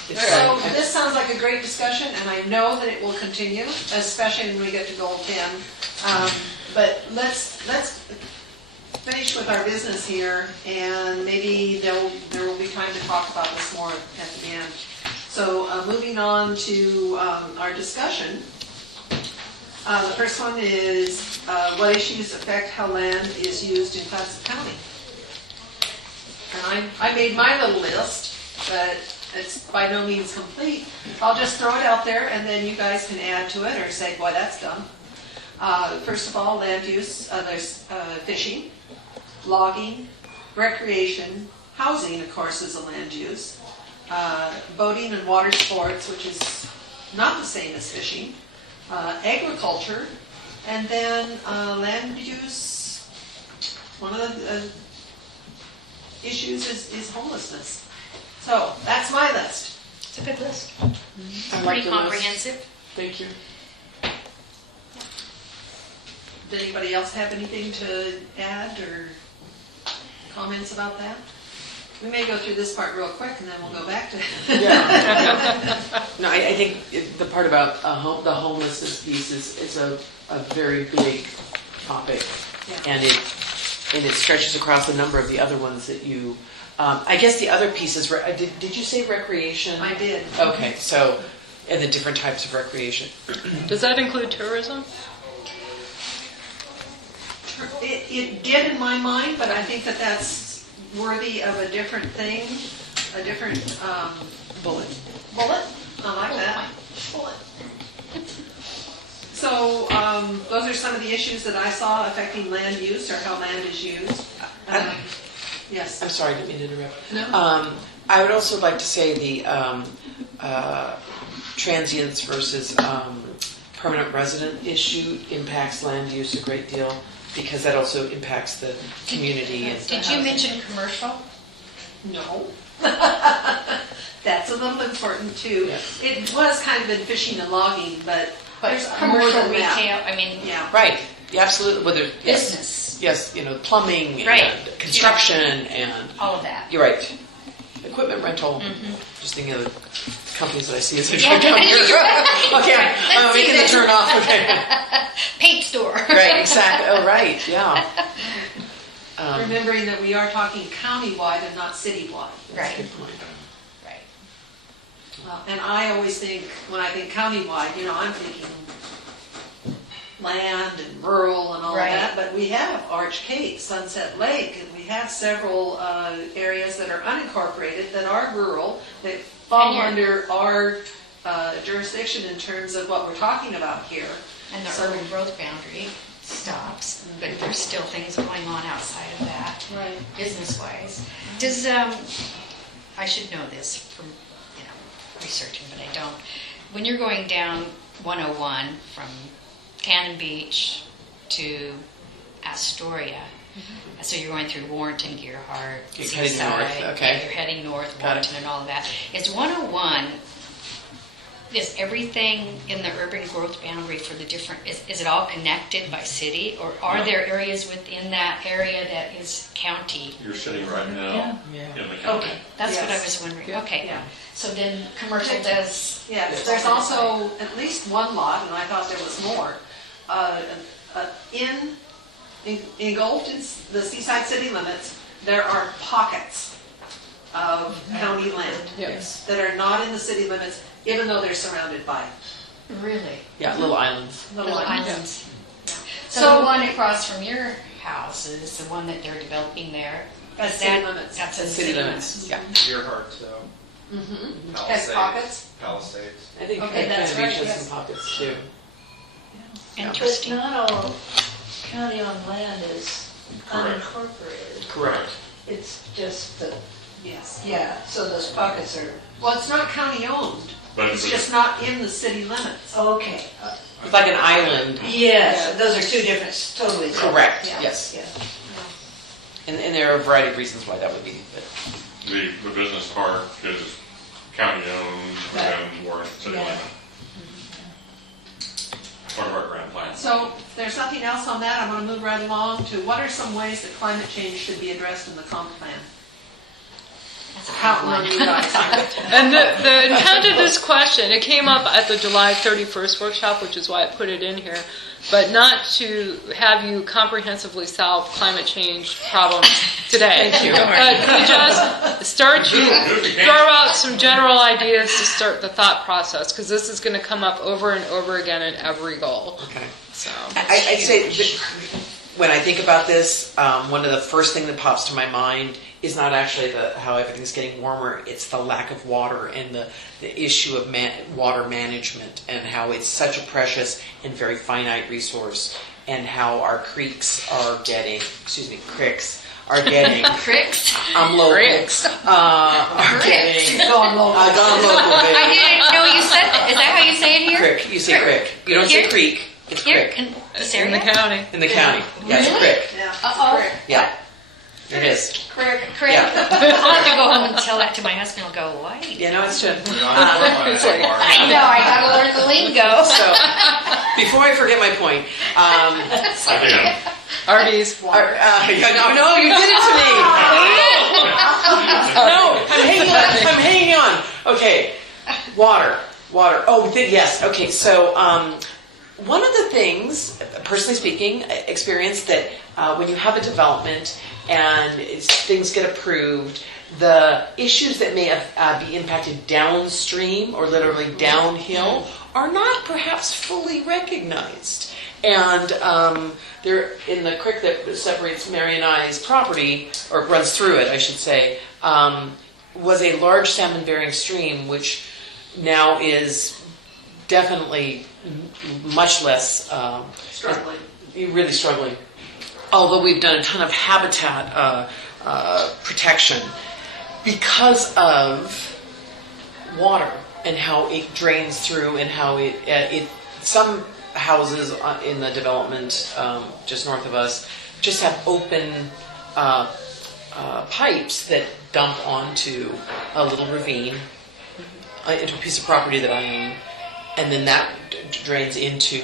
It's So fine. this sounds like a great discussion, and I know that it will continue, especially when we get to goal 10. But let's finish with our business here, and maybe there will be time to talk about this more at the end. So moving on to our discussion. The first one is what issues affect how land is used in Clatsop County. And I made my little list, but it's by no means complete. I'll just throw it out there, and then you guys can add to it or say, boy, that's dumb. First of all, land use, there's fishing, logging, recreation, housing, of course, is a land use, boating and water sports, which is not the same as fishing, agriculture, and then land use, one of the issues is homelessness. So that's my list. It's a good list. I like Pretty the list. comprehensive. Thank you. Does anybody else have anything to add or comments about that? We may go through this part real quick and then we'll go back to No, I think the part about the homelessness piece is a very big topic, Yeah. and it stretches across a number of the other ones that you. I guess the other piece is. Did you say recreation? I did. Okay, so and the different types of recreation. Does that include tourism? It did in my mind, but I think that that's worthy of a different thing, a different Bullet. bullet. I like that. Bullet. So those are some of the issues that I saw affecting land use or how land is used. Yes. I'm sorry, I didn't mean to interrupt. No. I would also like to say the transients versus permanent resident issue impacts land use a great deal because that also impacts the community. And Did you mention commercial? No. That's a little important too. Yes. It was kind of in fishing and logging, but there's more Commercial than that. retail, I mean, Yeah. right, yeah, absolutely. Whether business, yes, plumbing Right. and construction and all of that. you're right. Equipment rental. Just thinking of the companies that I see as I Yeah. drive down here. Okay, I'm Let's see making the this. turn off. Okay. Paint store. Right, exactly. Oh, right, yeah. Remembering that we are talking countywide and not citywide. Right, Good point. right. And I always think, when I think countywide, I'm thinking land and rural and all Right. that, but we have Arch Cape, Sunset Lake, and we have several areas that are unincorporated that are rural, that fall And under our jurisdiction in terms of what we're talking about here. And the So- urban growth boundary stops, but there's still things going on outside of that, Right. business-wise. Does, I should know this from, researching, but I don't. When you're going down 101 from Cannon Beach to Astoria, so you're going through Warrenton, Gearhart, You're heading Seaside, north, okay. yeah, you're heading north, Got it. Warrenton and all of that. Is 101, is everything in the urban growth boundary for the different, is it all connected by city? Or are No. there areas within that area that is county? You're sitting right now Yeah. in the county. Okay, that's what I Yes. was wondering. Yeah. Okay, Yeah. so then commercial does, Yes, there's also at least one lot, and I thought there was more, engulfed in the seaside city limits, there are pockets of county land Yes. that are not in the city limits, even though they're surrounded by really, Yeah, little islands. little little islands. islands. So So- the one across from your house is the one that they're developing there? That's Is city that- limits. That's in City limits, yeah. Earhart, Mm-hmm. Has Palisades. pockets? Palisades. I think Okay, that's Cannon right, Beach has yes. some pockets too. But Interesting. not all county-owned land is Correct. unincorporated. Correct. It's just the, Yes. yeah, so those pockets are, Well, it's not county owned, But it's just not in the city limits. okay. It's like an island. Yes, those are two different, totally different. Correct, Yeah. yes. Yeah. And there are a variety of reasons why that would be. But The business park is county owned and Warren City Yeah. limit. Part of our grand plan. So if there's nothing else on that, I'm going to move right along to what are some ways that climate change should be addressed in the comp plan? That's a Counting good on one. you guys. And the intent of this question, it came up at the July 31st workshop, which is why I put it in here, but not to have you comprehensively solve climate change problems today. Thank you. But to just start to throw out some general ideas to start the thought process, because this is going to come up over and over again in every goal. okay. So. I'd say that when I think about this, one of the first thing that pops to my mind is not actually how everything's getting warmer. It's the lack of water and the issue of water management and how it's such a precious and very finite resource, and how our creeks are getting, cricks are getting, Cricks? I'm local, Cricks. are Cricks. getting, Going local. gone local, I baby. didn't know you said that. Is that how you say it here? Crick, you say crick. You don't say Here? creek, it's Here crick. in this In the area? county. In the county, yeah, it's a Really? crick. Yeah. Uh-oh. Yeah, it is. Crick. Crick. Yeah. I'll have to go home and tell that to my husband. He'll go, why? Yeah, no, it's true. We don't have to work on it It's like- anymore. I know, I gotta learn the lingo. So, before I forget my point, Again, RVs. no, you did it to me. No, I'm hanging on. Okay, water. Oh, yes. Okay, so one of the things, personally speaking, experience that when you have a development and things get approved, the issues that may be impacted downstream or literally downhill are not perhaps fully recognized. And there, in the creek that separates Mary and I's property, or runs through it, I should say, was a large salmon-bearing stream, which now is definitely much less Struggling. really struggling. Although we've done a ton of habitat protection because of water and how it drains through and how it some houses in the development just north of us just have open pipes that dump onto a little ravine, into a piece of property that I own, and then that drains into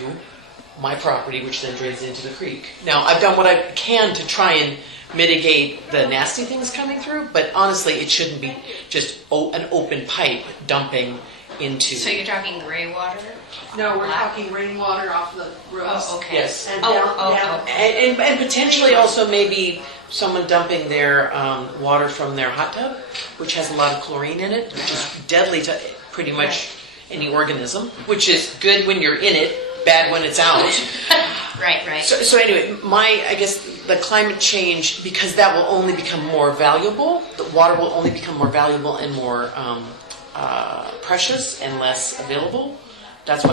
my property, which then drains into the creek. Now, I've done what I can to try and mitigate the nasty things coming through, but honestly, it shouldn't be just an open pipe dumping into... So you're talking gray water? No, we're talking rainwater off the roofs. Oh, okay. Yes. And Oh, down. And potentially also maybe someone dumping their water from their hot tub, which has a lot of chlorine in it, which is deadly to pretty much any organism, which is good when you're in it, bad when it's out. Right. So anyway, I guess the climate change, because that will only become more valuable, the water will only become more valuable and more precious and less available. That's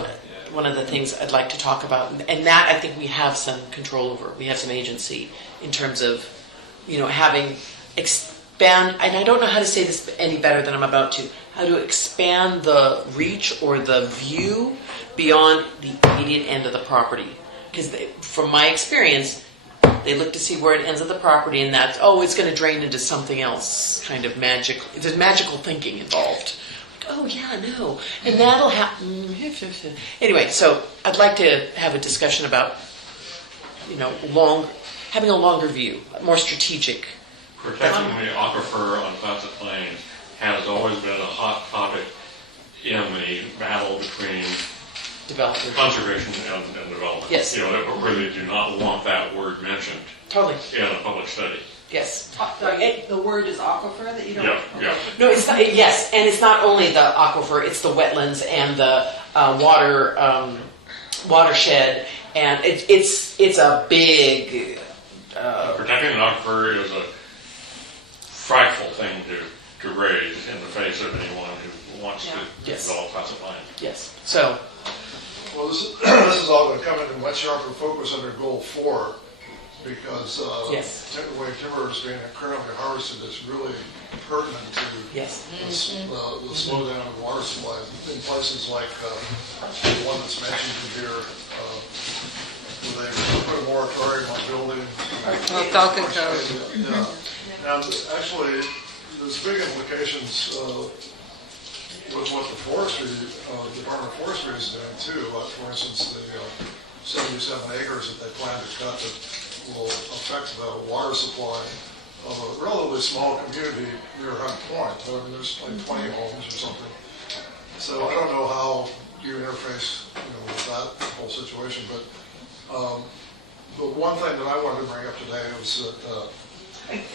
one of the things I'd like to talk about. And that I think we have some control over. We have some agency in terms of, having expand, and I don't know how to say this any better than I'm about to, how to expand the reach or the view beyond the immediate end of the property. Because from my experience, they look to see where it ends of the property and that's, it's going to drain into something else, kind of magic. There's magical thinking involved. Oh yeah, no. And that'll happen. Anyway, so I'd like to have a discussion about, having a longer view, more strategic. Protecting the aquifer on Classic Plains has always been a hot topic in the battle between Development. conservation and development. Yes. Where they do not want that word mentioned Totally. in a public study. Yes. The word is aquifer that you don't... Yeah. No, it's not, yes, and it's not only the aquifer, it's the wetlands and the watershed, and it's a big... Protecting an aquifer is a frightful thing to raise in the face of anyone who wants to Yes. develop Classic Plains. Yes, so... Well, this is all going to come into much sharper focus under Goal 4, because Yes. the way timber is being currently harvested is really pertinent to Yes. the slowdown of water supply in places like the one that's mentioned in here, where they put a moratorium on building. Falcon Cove. Yeah. And actually, there's big implications with what the forestry, Department of Forestry is doing too. For instance, the 77 acres that they plan to cut that will affect the water supply of a relatively small community near Hunt Point. I mean, there's like 20 homes or something. So I don't know how you interface with that whole situation, but the one thing that I wanted to bring up today was that...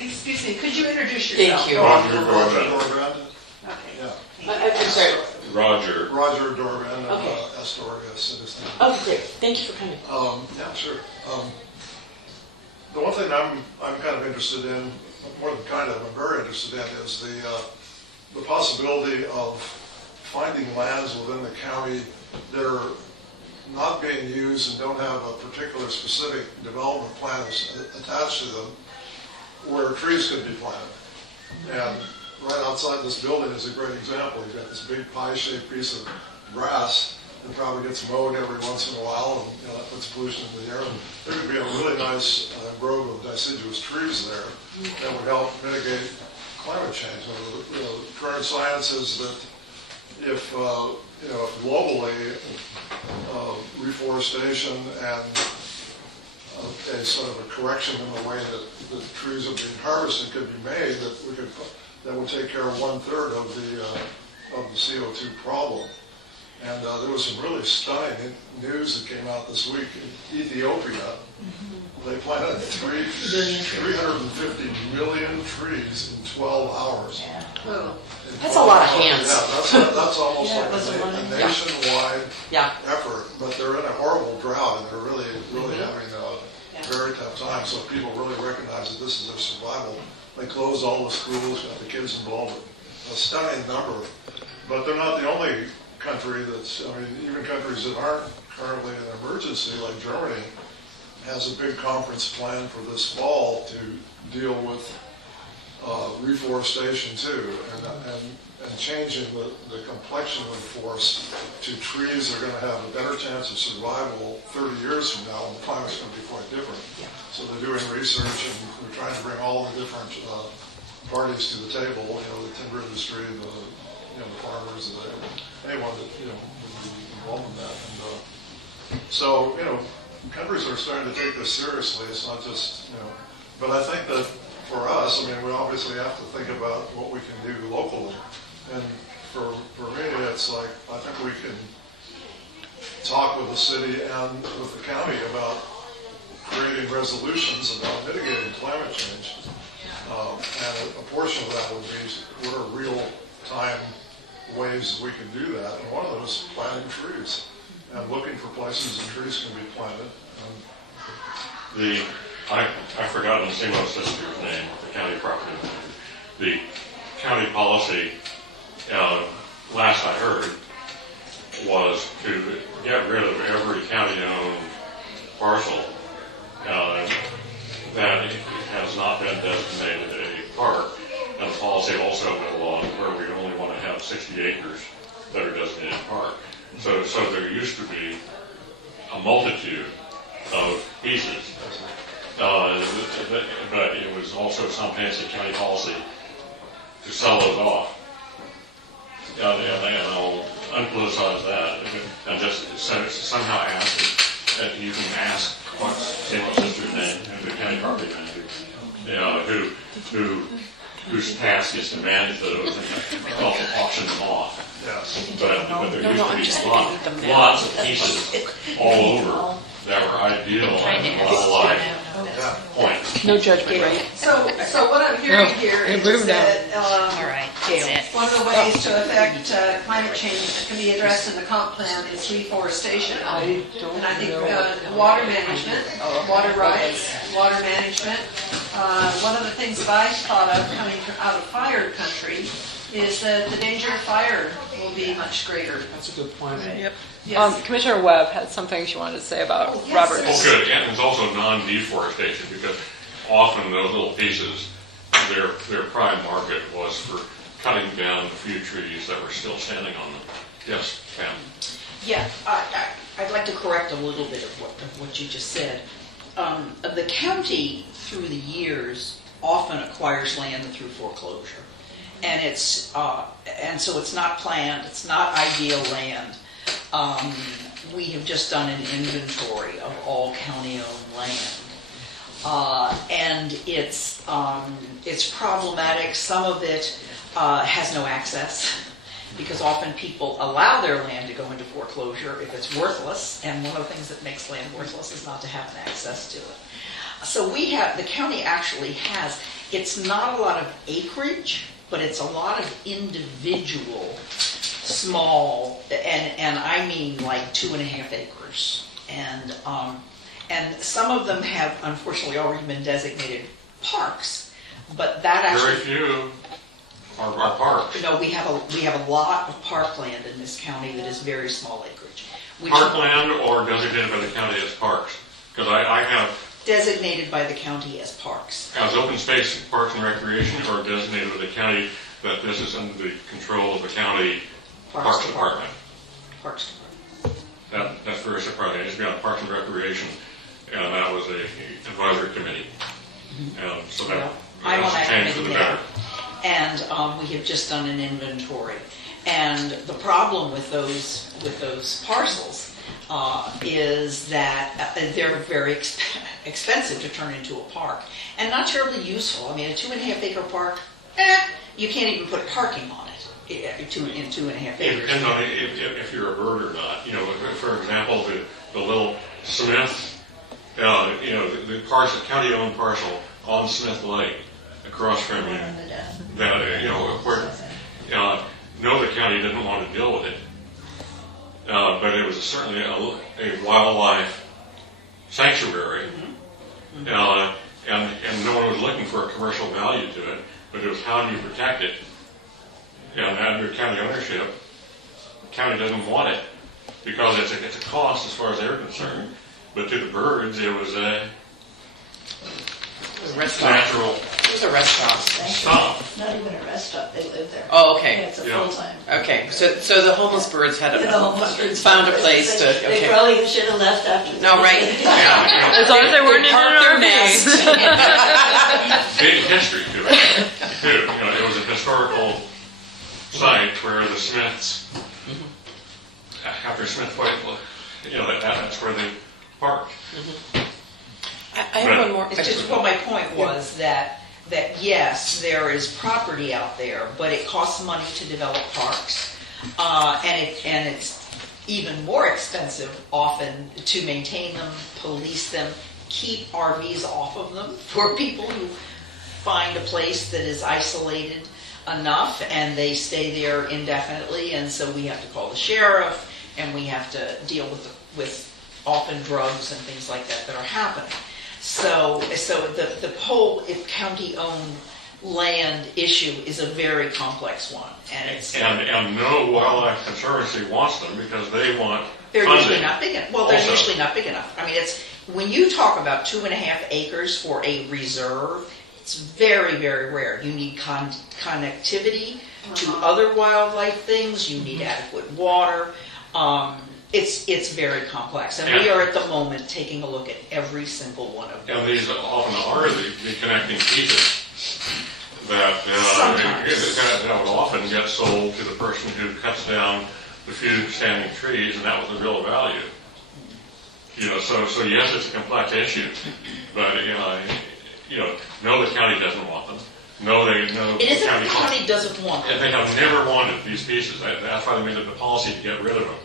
Excuse me, could you introduce yourself? Thank you. Roger Dorvan. Okay. Yeah. I'm sorry. Roger. Roger Dorvan of Okay. Astoria Citizen. Oh, great. Thank you for coming. Yeah, sure. The one thing I'm kind of interested in, more than kind of, I'm very interested in, is the possibility of finding lands within the county that are not being used and don't have a particular specific development plan attached to them, where trees could be planted. And right outside this building is a great example. You've got this big pie-shaped piece of grass that probably gets mowed every once in a while, and that puts pollution in the air. And there could be a really nice grove of deciduous trees there that would help mitigate climate change. The current science is that if globally reforestation and a sort of a correction in the way that the trees are being harvested could be made, that would take care of 1/3 of the CO2 problem. And there was some really stunning news that came out this week. In Ethiopia, they planted 350 million trees in 12 hours. That's a lot of hands. Yeah, that's almost Yeah, like that's a lot. a nationwide Yeah. effort, but they're in a horrible drought and they're really having a very tough time. So people really recognize that this is their survival. They closed all the schools, got the kids involved. A stunning number, but they're not the only country that's. I mean, even countries that aren't currently in an emergency, like Germany, has a big conference planned for this fall to deal with reforestation too, and changing the complexion of the forest to trees that are going to have a better chance of survival 30 years from now when the climate's going to be quite different. So they're doing research and they're trying to bring all the different parties to the table, the timber industry, the farmers, anyone that, would be involved in that. And so, countries are starting to take this seriously. It's not just, but I think that for us, I mean, we obviously have to think about what we can do locally. And for me, it's like, I think we can talk with the city and with the county about creating resolutions about mitigating climate change. And a portion of that would be what are real-time ways we can do that. And one of them is planting trees and looking for places that trees can be planted. I've forgotten Simo's sister's name, the county property manager. The county policy, last I heard, was to get rid of every county-owned parcel that has not been designated a park. And the policy also went along where we only want to have 60 acres that are designated park. So there used to be a multitude of pieces. But it was also some fancy county policy to sell those off. And I'll unpoliticize that and just somehow ask that you can ask what's Simo's sister's name and the county property manager, whose task is to manage those and auction them off. Yes. But there used to be lots of pieces all over that were ideal and well-aligned points. No judgment, right? So what I'm hearing here is that All right, that's it. one of the ways to affect climate change that can be addressed in the comp plan is reforestation. And I think water management, water rights, water management. One of the things that I thought of coming out of fire country is that the danger of fire will be much greater. That's a good point. Yep. Yes. Commissioner Webb had some things she wanted to say about Oh, yes. Robert's. Oh, good. And it's also non-deforestation because often those little pieces, their prime market was for cutting down the few trees that were still standing on them. Yes, Pam. Yeah, I'd like to correct a little bit of what you just said. The county, through the years, often acquires land through foreclosure. And and so it's not planned, it's not ideal land. We have just done an inventory of all county-owned land. And it's problematic. Some of it has no access because often people allow their land to go into foreclosure if it's worthless. And one of the things that makes land worthless is not to have an access to it. So the county actually has, it's not a lot of acreage, but it's a lot of individual small, and I mean like 2.5 acres. And some of them have unfortunately already been designated parks, but that actually... Very few are parks. No, we have a lot of parkland in this county that is very small acreage. Parkland or designated by the county as parks? Because I have... Designated by the county as parks. As open space, parks and recreation, or designated by the county that this is under the control of the county Parks Department. Parks Department. That's very surprising. It used to be on Parks and Recreation, and that was a advisory committee. So I'm on that changed for committee the now. better. And we have just done an inventory. And the problem with those parcels is that they're very expensive to turn into a park and not terribly useful. I mean, a 2.5 acre park, you can't even put parking on it. in 2.5 It acres. depends on if you're a bird or not. You know, for example, the little Smith, the parcel, county-owned parcel on Smith Lake across from you, that, where, no, the county didn't want to deal with it. But it was certainly a wildlife sanctuary. And no one was looking for a commercial value to it, but it was how do you protect it? And under county ownership, the county doesn't want it because it's a cost as far as they're concerned. But to the birds, it was a Restaurant. natural It was a restaurant. stop. Not even a rest stop, they live there. Oh, okay. It's a Yeah. full-time. Okay, so the homeless birds had The homeless birds found a place to. They Okay. probably should have left after. No, right. As long as they weren't in Parked their an nest. RV. Big history to it, too. It was a historical site where the Smiths, after Smith White, that's where they parked. I have one more. It's just, well, my point was that yes, there is property out there, but it costs money to develop parks, and it's even more expensive often to maintain them, police them, keep RVs off of them for people who find a place that is isolated enough and they stay there indefinitely, and so we have to call the sheriff and we have to deal with often drugs and things like that are happening. So the whole county-owned land issue is a very complex one, and it's And no wildlife conservancy wants them because they want they're funding. usually not big enough. Well, they're Also. usually not big enough. I mean, it's when you talk about 2.5 acres for a reserve, it's very, very rare. You need connectivity to other wildlife things. You need adequate water. It's very complex, and we are at the moment taking a look at every single one of them. And these often are the connecting pieces that would often get sold to the person who cuts down the few standing trees, and that was the real value. So yes, it's a complex issue, but no, the county doesn't want them. No, It isn't that the county doesn't want them. And they have never wanted these pieces. That's why they made it the policy to get rid of them.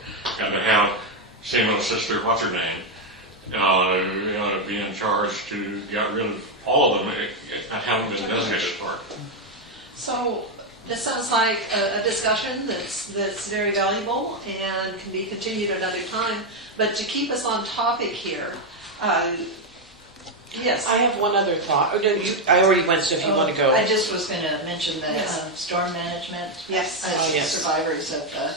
And to have Samo's sister, what's her name, be in charge to get rid of all of them that haven't been designated for. So this sounds like a discussion that's very valuable and can be continued another time. But to keep us on topic here, yes. I have one other thought. Oh, no, I already went, so if you want to go. I just was going to mention the Yes. storm management. Yes. As yes. survivors of the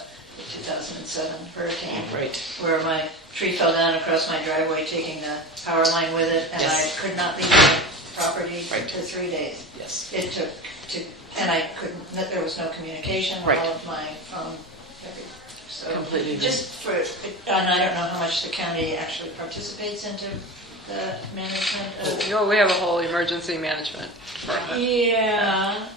2007 hurricane, Right. where my tree fell down across my driveway, taking the power line with it, and Yes. I could not leave my property Right. for 3 days. Yes. It took and I couldn't, there was no communication, Right. all of my phone, so. Completely agree. Just for, and I don't know how much the county actually participates into the management of. We have a whole emergency management department. Yeah.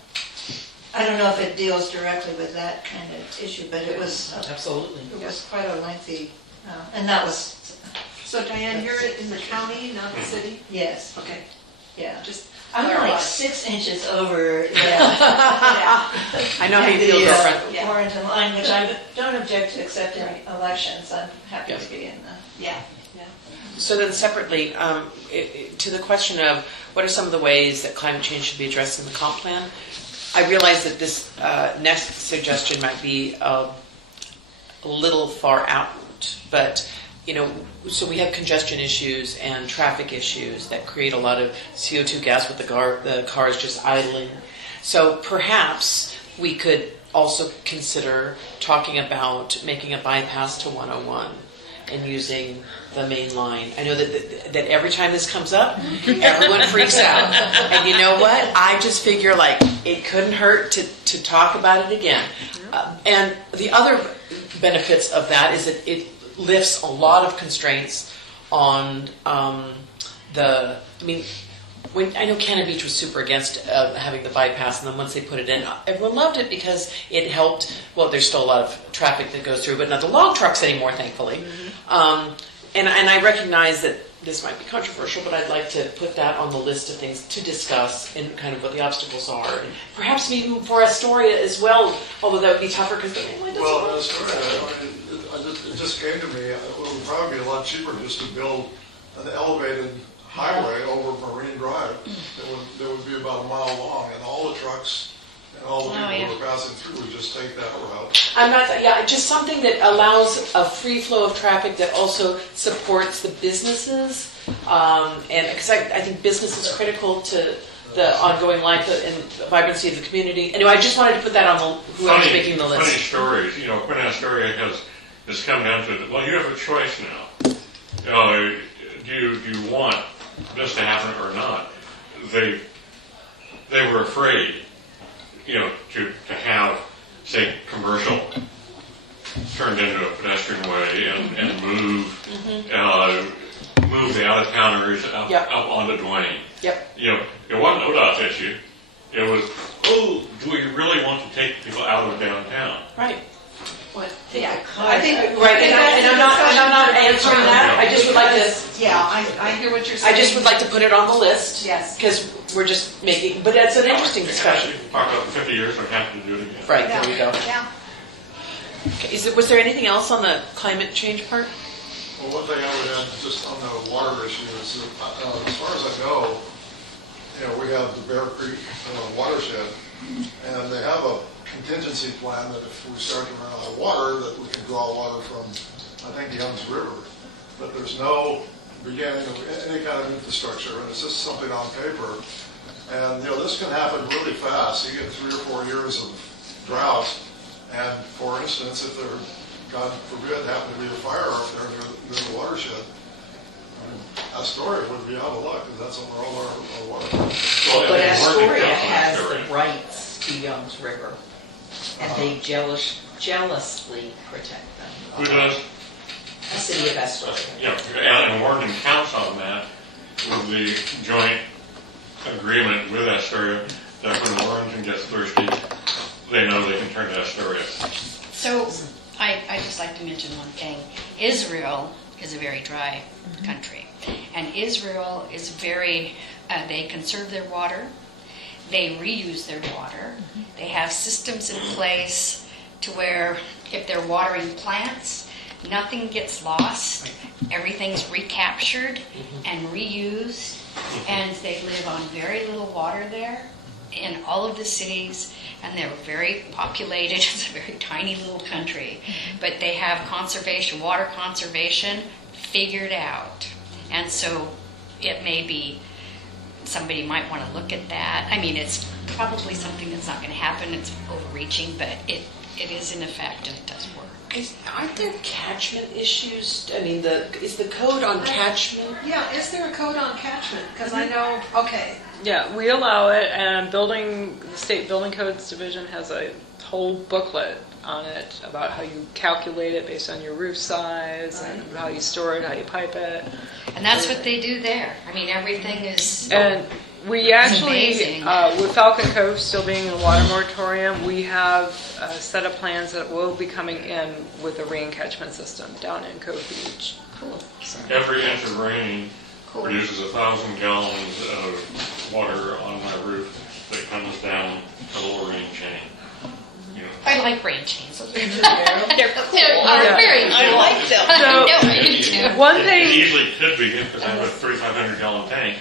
I don't know if it deals directly with that kind of issue, but it was, Absolutely. it was quite a lengthy, and that was, So Diane, you're in the county, not the city? yes, Okay, yeah. just I'm clarify. like 6 inches over yeah, I know how you feel different. Yeah. Warrenton line, which I don't object to accepting elections. I'm happy Yes. to be in the. Yeah. So then separately, to the question of what are some of the ways that climate change should be addressed in the comp plan, I realize that this next suggestion might be a little far out, but so we have congestion issues and traffic issues that create a lot of CO2 gas with the cars just idling. So perhaps we could also consider talking about making a bypass to 101 and using the main line. I know that every time this comes up, everyone freaks out. And you know what? I just figure it couldn't hurt to talk about it again. And the other benefits of that is that it lifts a lot of constraints on when I know Cannon Beach was super against having the bypass, and then once they put it in, everyone loved it because it helped. Well, there's still a lot of traffic that goes through, but not the log trucks anymore, thankfully. And I recognize that this might be controversial, but I'd like to put that on the list of things to discuss and kind of what the obstacles are. And perhaps maybe for Astoria as well, although that would be tougher because the mainline doesn't Well, work. it just came to me, it would probably be a lot cheaper just to build an elevated highway over Marine Drive that would be about a mile long, and all the trucks and all the people who are passing through would just take that route. I'm not, just something that allows a free flow of traffic that also supports the businesses. And because I think business is critical to the ongoing life and vibrancy of the community. Anyway, I just wanted to put that on whoever's making the list. Funny stories. When Astoria has come down to it, well, you have a choice now. Do you want this to happen or not? They were afraid, to have, say, commercial turned into a pedestrian way and move the out-of-towners up onto Duane. Yep. It wasn't ODOT's issue. It was, do we really want to take people out of downtown? Right. Yeah, I think, right, and I'm not answering that. I just would like to. Yeah, I hear what you're saying. I just would like to put it on the list. Yes. Because we're just making, but that's an interesting discussion. Talk about 50 years, we have to do it again. Right, there we go. Yeah. Okay, was there anything else on the climate change part? Well, one thing I would add just on the water issue is that, as far as I know, we have the Bear Creek watershed, and they have a contingency plan that if we start to run out of water, that we can draw water from, I think, Young's River. But there's no beginning of any kind of infrastructure, and it's just something on paper. And, this can happen really fast. You get 3 or 4 years of drought, and for instance, if there, God forbid, happened to be a fire up there near the watershed, Astoria would be out of luck, because that's where all our water comes. Well, But and Astoria Oregon has Council the rights to Young's River, and they jealously protect them. Who does? The city of Astoria. And Oregon counts on that with the joint agreement with Astoria that when Warrington gets thirsty, they know they can turn to Astoria. So I just like to mention one thing. Israel is a very dry country. And Israel is they conserve their water. They reuse their water. They have systems in place to where if they're watering plants, nothing gets lost. Everything's recaptured and reused. And they live on very little water there in all of the cities. And they're very populated. It's a very tiny little country. But they have water conservation figured out. And so it may be, somebody might want to look at that. I mean, it's probably something that's not going to happen. It's overreaching, but it is in effect and it does work. Aren't there catchment issues? I mean, is the code on catchment? Yeah, is there a code on catchment? Because I know, okay. Yeah, we allow it, and the State Building Codes Division has a whole booklet on it about how you calculate it based on your roof size and how you store it, how you pipe it. And that's what they do there. I mean, everything is... And we actually, amazing. with Falcon Cove still being in a water moratorium, we have a set of plans that will be coming in with a rain catchment system down in Cove Beach. Cool. Every inch of rain produces 1,000 gallons of water on my roof that comes down a little rain chain. I like rain chains. Those are they're very cool. I like them. I know you do. One It thing, easily could be because I have a 3,500 gallon tank,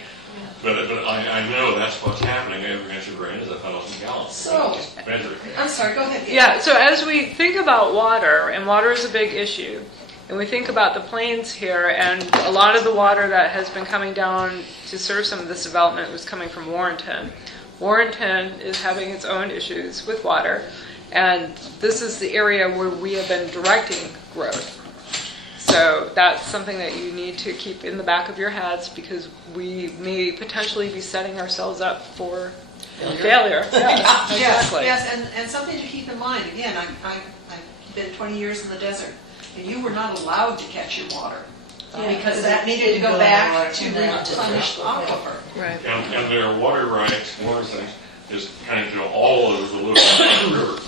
but I know that's what's happening. Every inch of rain is 1,000 gallons. So- Measure it. I'm sorry, go ahead. yeah, so as we think about water, and water is a big issue, and we think about the plains here, and a lot of the water that has been coming down to serve some of this development was coming from Warrenton. Warrenton is having its own issues with water, and this is the area where we have been directing growth. So that's something that you need to keep in the back of your heads, because we may potentially be setting ourselves up for failure. Yes, exactly. Yes, and something to keep in mind. Again, I've been 20 years in the desert, and you were not allowed to catch your water because that needed to go back to replenish the aquifer. Right. And their water rights, one of the things, is kind of all over the little river.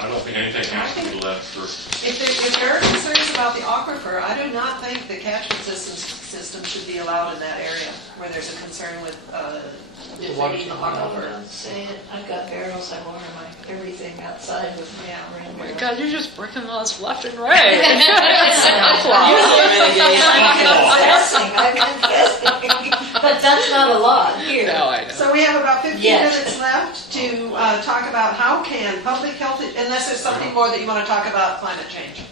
I don't think anything has to be left for, If there are concerns about the aquifer, I do not think the catchment system should be allowed in that area where there's a concern with depleting the aquifer. Don't say it. I've got barrels. I water my everything outside with my Oh my rain. God, you're just breaking laws left and right. I'm confessing. But that's not a lot here. No, I know. So we have about 15 Yes. minutes left to talk about how can public health, unless there's something more that you want to talk about climate change.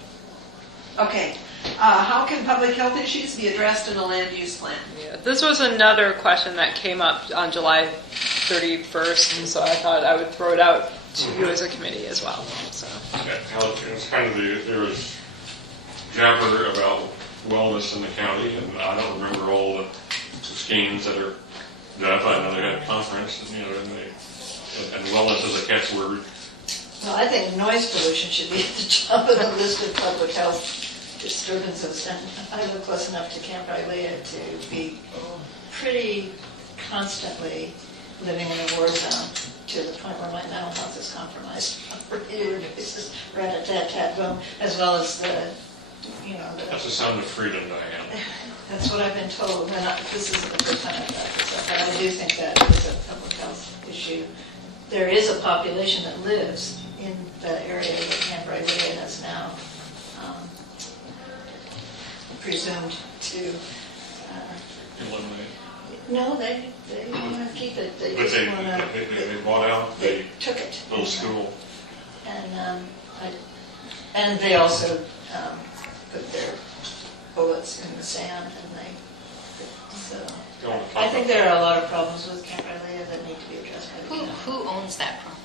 Okay, how can public health issues be addressed in a land use plan? Yeah, this was another question that came up on July 31st, and so I thought I would throw it out to you as a committee as well. So. it's kind of there was jabber about wellness in the county, and I don't remember all the schemes that are done. I know they had a conference, and wellness is a catchword. Well, I think noise pollution should be at the top of the list of public health disturbances. And I live close enough to Camp Rilea to be pretty constantly living in a war zone to the point where my mental health is compromised. It's rat-a-tat-tat boom, as well as the. That's the sound of freedom, Diane. That's what I've been told. This isn't the first time I've brought this up, but I do think that is a public health issue. There is a population that lives in the area that Camp Rilea is now presumed to. Eliminate. No, they want to keep it. They But just they want to. bought out They the took it. little school. And they also put their bullets in the sand, and so. I think there are a lot of problems with Camp Rilea that need to be addressed by the county. Who owns that property?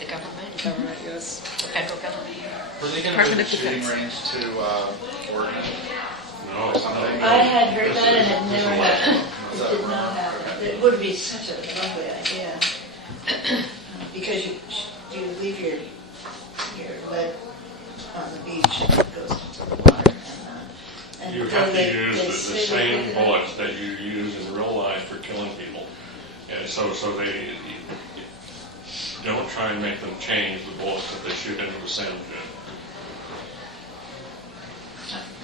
The government? Government, yes. The federal government? Were they going to Department move of the shooting Defense. range to Oregon? No, it's not. I had heard that, and it There's a never lot. happened. It did not happen. It would be such a lovely idea, because you leave your lead on the beach, and it goes into the water, and You then have to they use the say same that- bullets that you use in real life for killing people. And so they don't try and make them change the bullets that they shoot into the sand pit.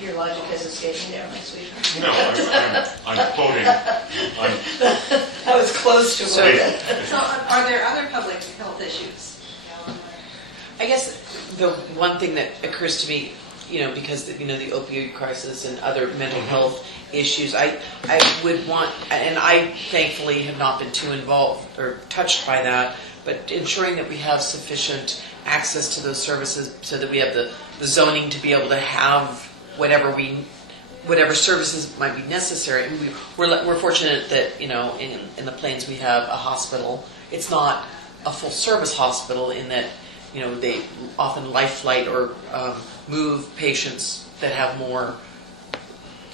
Your logic has escaped me there, my sweetheart. No, I'm quoting. I was close to it. So are there other public health issues? I guess the one thing that occurs to me, because the opioid crisis and other mental health issues, I would want, and I thankfully have not been too involved or touched by that, but ensuring that we have sufficient access to those services so that we have the zoning to be able to have whatever services might be necessary. And we're fortunate that in the Plains we have a hospital. It's not a full service hospital in that they often life flight or move patients that have more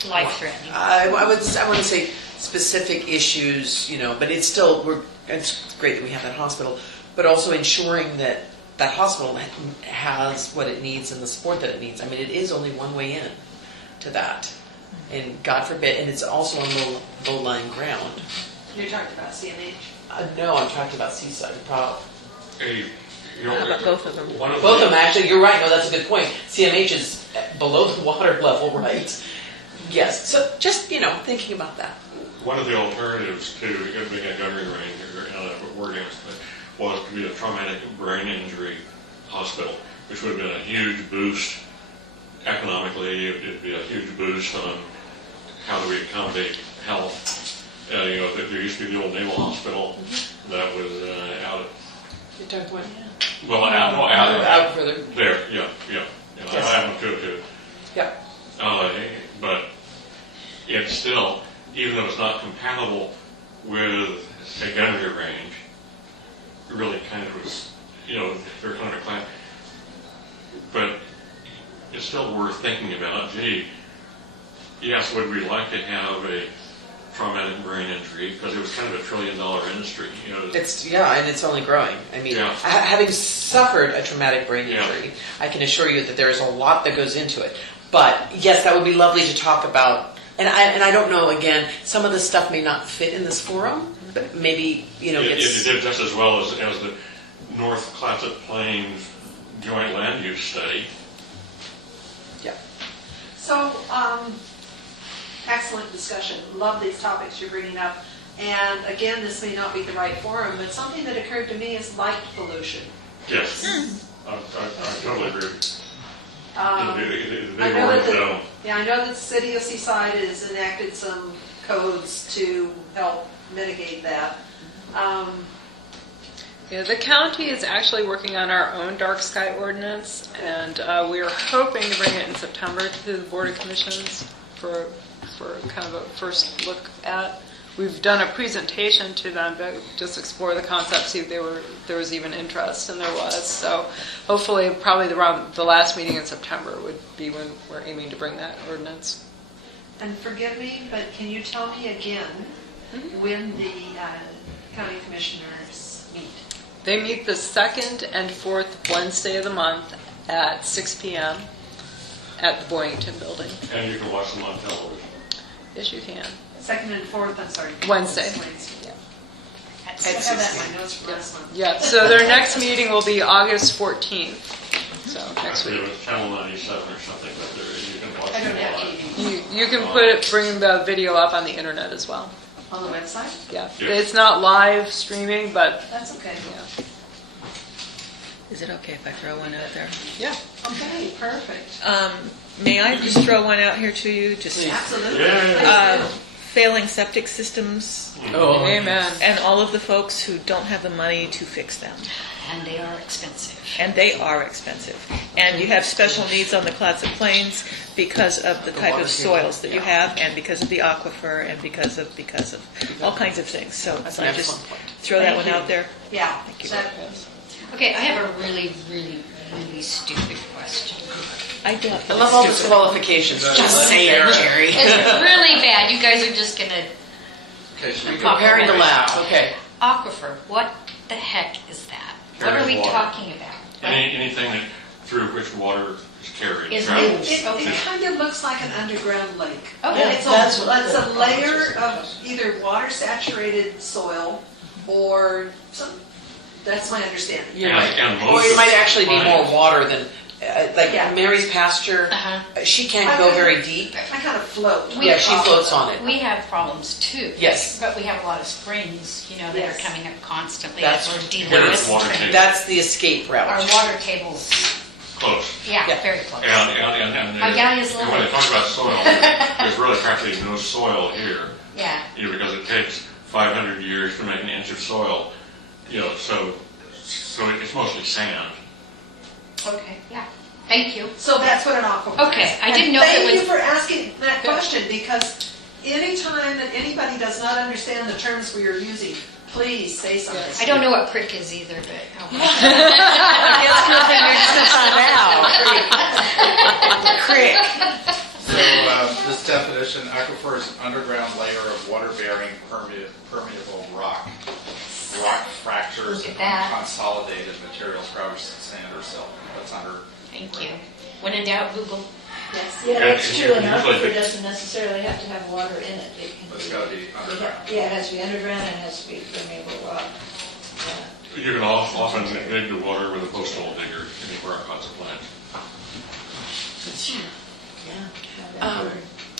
Life-threatening. I want to say specific issues, but it's still it's great that we have that hospital, but also ensuring that that hospital has what it needs and the support that it needs. I mean, it is only one way in to that, and God forbid, and it's also on low-lying ground. You're talking about CMH? No, I'm talking about Seaside. How about both of them? Both of them, actually, you're right. No, that's a good point. CMH is below the water level, right? Yes. So just, thinking about that. One of the alternatives to being a gunnery range was to be a traumatic brain injury hospital, which would have been a huge boost economically. It'd be a huge boost on how do we accommodate health. There used to be the old Naval Hospital that was out. You're talking about? Well, out further. there. Yeah. I haven't to it. Yeah. But it's still, even though it's not compatible with a gunnery range, it really kind of was, they're kind of a class. But it's still worth thinking about. Gee, yes, would we like to have a traumatic brain injury? Because it was kind of $1 trillion industry. And it's only growing. I mean, Yeah. having suffered a traumatic brain injury, I can assure you that there is a lot that goes into it. But yes, that would be lovely to talk about. And I don't know. Again, some of the stuff may not fit in this forum, but maybe It did just as well as the North Clatsop Plains joint land use study. Yeah. So, excellent discussion. Love these topics you're bringing up. And again, this may not be the right forum, but something that occurred to me is light pollution. Yes, I totally agree. Um, They I know were, that I know that the city of Seaside has enacted some codes to help mitigate that. Yeah, the county is actually working on our own dark sky ordinance, and we are hoping to bring it in September to the Board of Commissions for kind of a first look at. We've done a presentation to them to just explore the concept, see if there was even interest, and there was. So hopefully, probably around the last meeting in September would be when we're aiming to bring that ordinance. And forgive me, but can you tell me again when the county commissioners meet? They meet the second and fourth Wednesday of the month at 6 p.m. at the Boyington Building. and you can watch them on television. Yes, you can. Second and fourth, I'm sorry. Wednesday. Yeah. At I have that in my notes from last month. Yeah, so their next meeting will be August 14th. So next Actually, week. it was Channel 97 or something, but you can watch I don't them have live. TV. You can bring the video up on the internet as well. On the website? Yeah, Yeah. it's not live streaming, but That's okay. yeah. Is it okay if I throw one out there? Yeah. Okay, perfect. May I just throw one out here to you? Just Absolutely. Yeah. failing septic systems Oh, Amen. and all of the folks who don't have the money to fix them. And they are expensive. And they are expensive. And you have special needs on the Clatsic Plains because of the type water of table. soils that you have, and because of the aquifer, and because of all kinds of things. So That's an I just excellent point. throw that Thank one you. out there. Yeah. Thank you. that- Okay, I have a really, really, really stupid question. I doubt I love all the qualifications. Just say it, Jerry. It's really bad. You guys are just gonna Preparing to laugh. Okay. aquifer. What the heck is that? What are we Water. talking about? Anything that through which water is carried. Is travels. It kind of looks like an underground lake. Okay. And it's a layer of either water saturated soil or some, that's my understanding. You're And- right. and Or most it of might actually be more mines- water than, like Yeah. Mary's pasture. Uh-huh. She can't go very deep. I kind of float. We- Yeah, she floats on it. We have problems too. Yes. But we have a lot of springs, that Yes. are coming up constantly. That's- We're dealing Where with it's water table. That's the escape route. our water tables. Close. Yeah, Yeah. very close. And My guy is when they little. talk about soil, there's really practically no soil here, Yeah. because it takes 500 years to make an inch of soil, so it's mostly sand. Okay. Yeah. Thank you. So that's what an aquifer is. Okay, I didn't know if it Thank you was- for asking that question, because anytime that anybody does not understand the terms we are using, please say something. I don't know what crick is either, but Crick. So this definition, aquifer is an underground layer of water-bearing permeable rock. Rock fractures Look at and that. consolidated materials, probably sand or silt. That's under. thank you. When in doubt, Google. Yes, yeah, Yeah, that's true, and usually aquifer the- doesn't necessarily have to have water in it. It can It's gotta be underground. Yeah, it has to be underground and it has to be permeable rock. Yeah. You can often dig the water with a postal digger anywhere on lots of plants.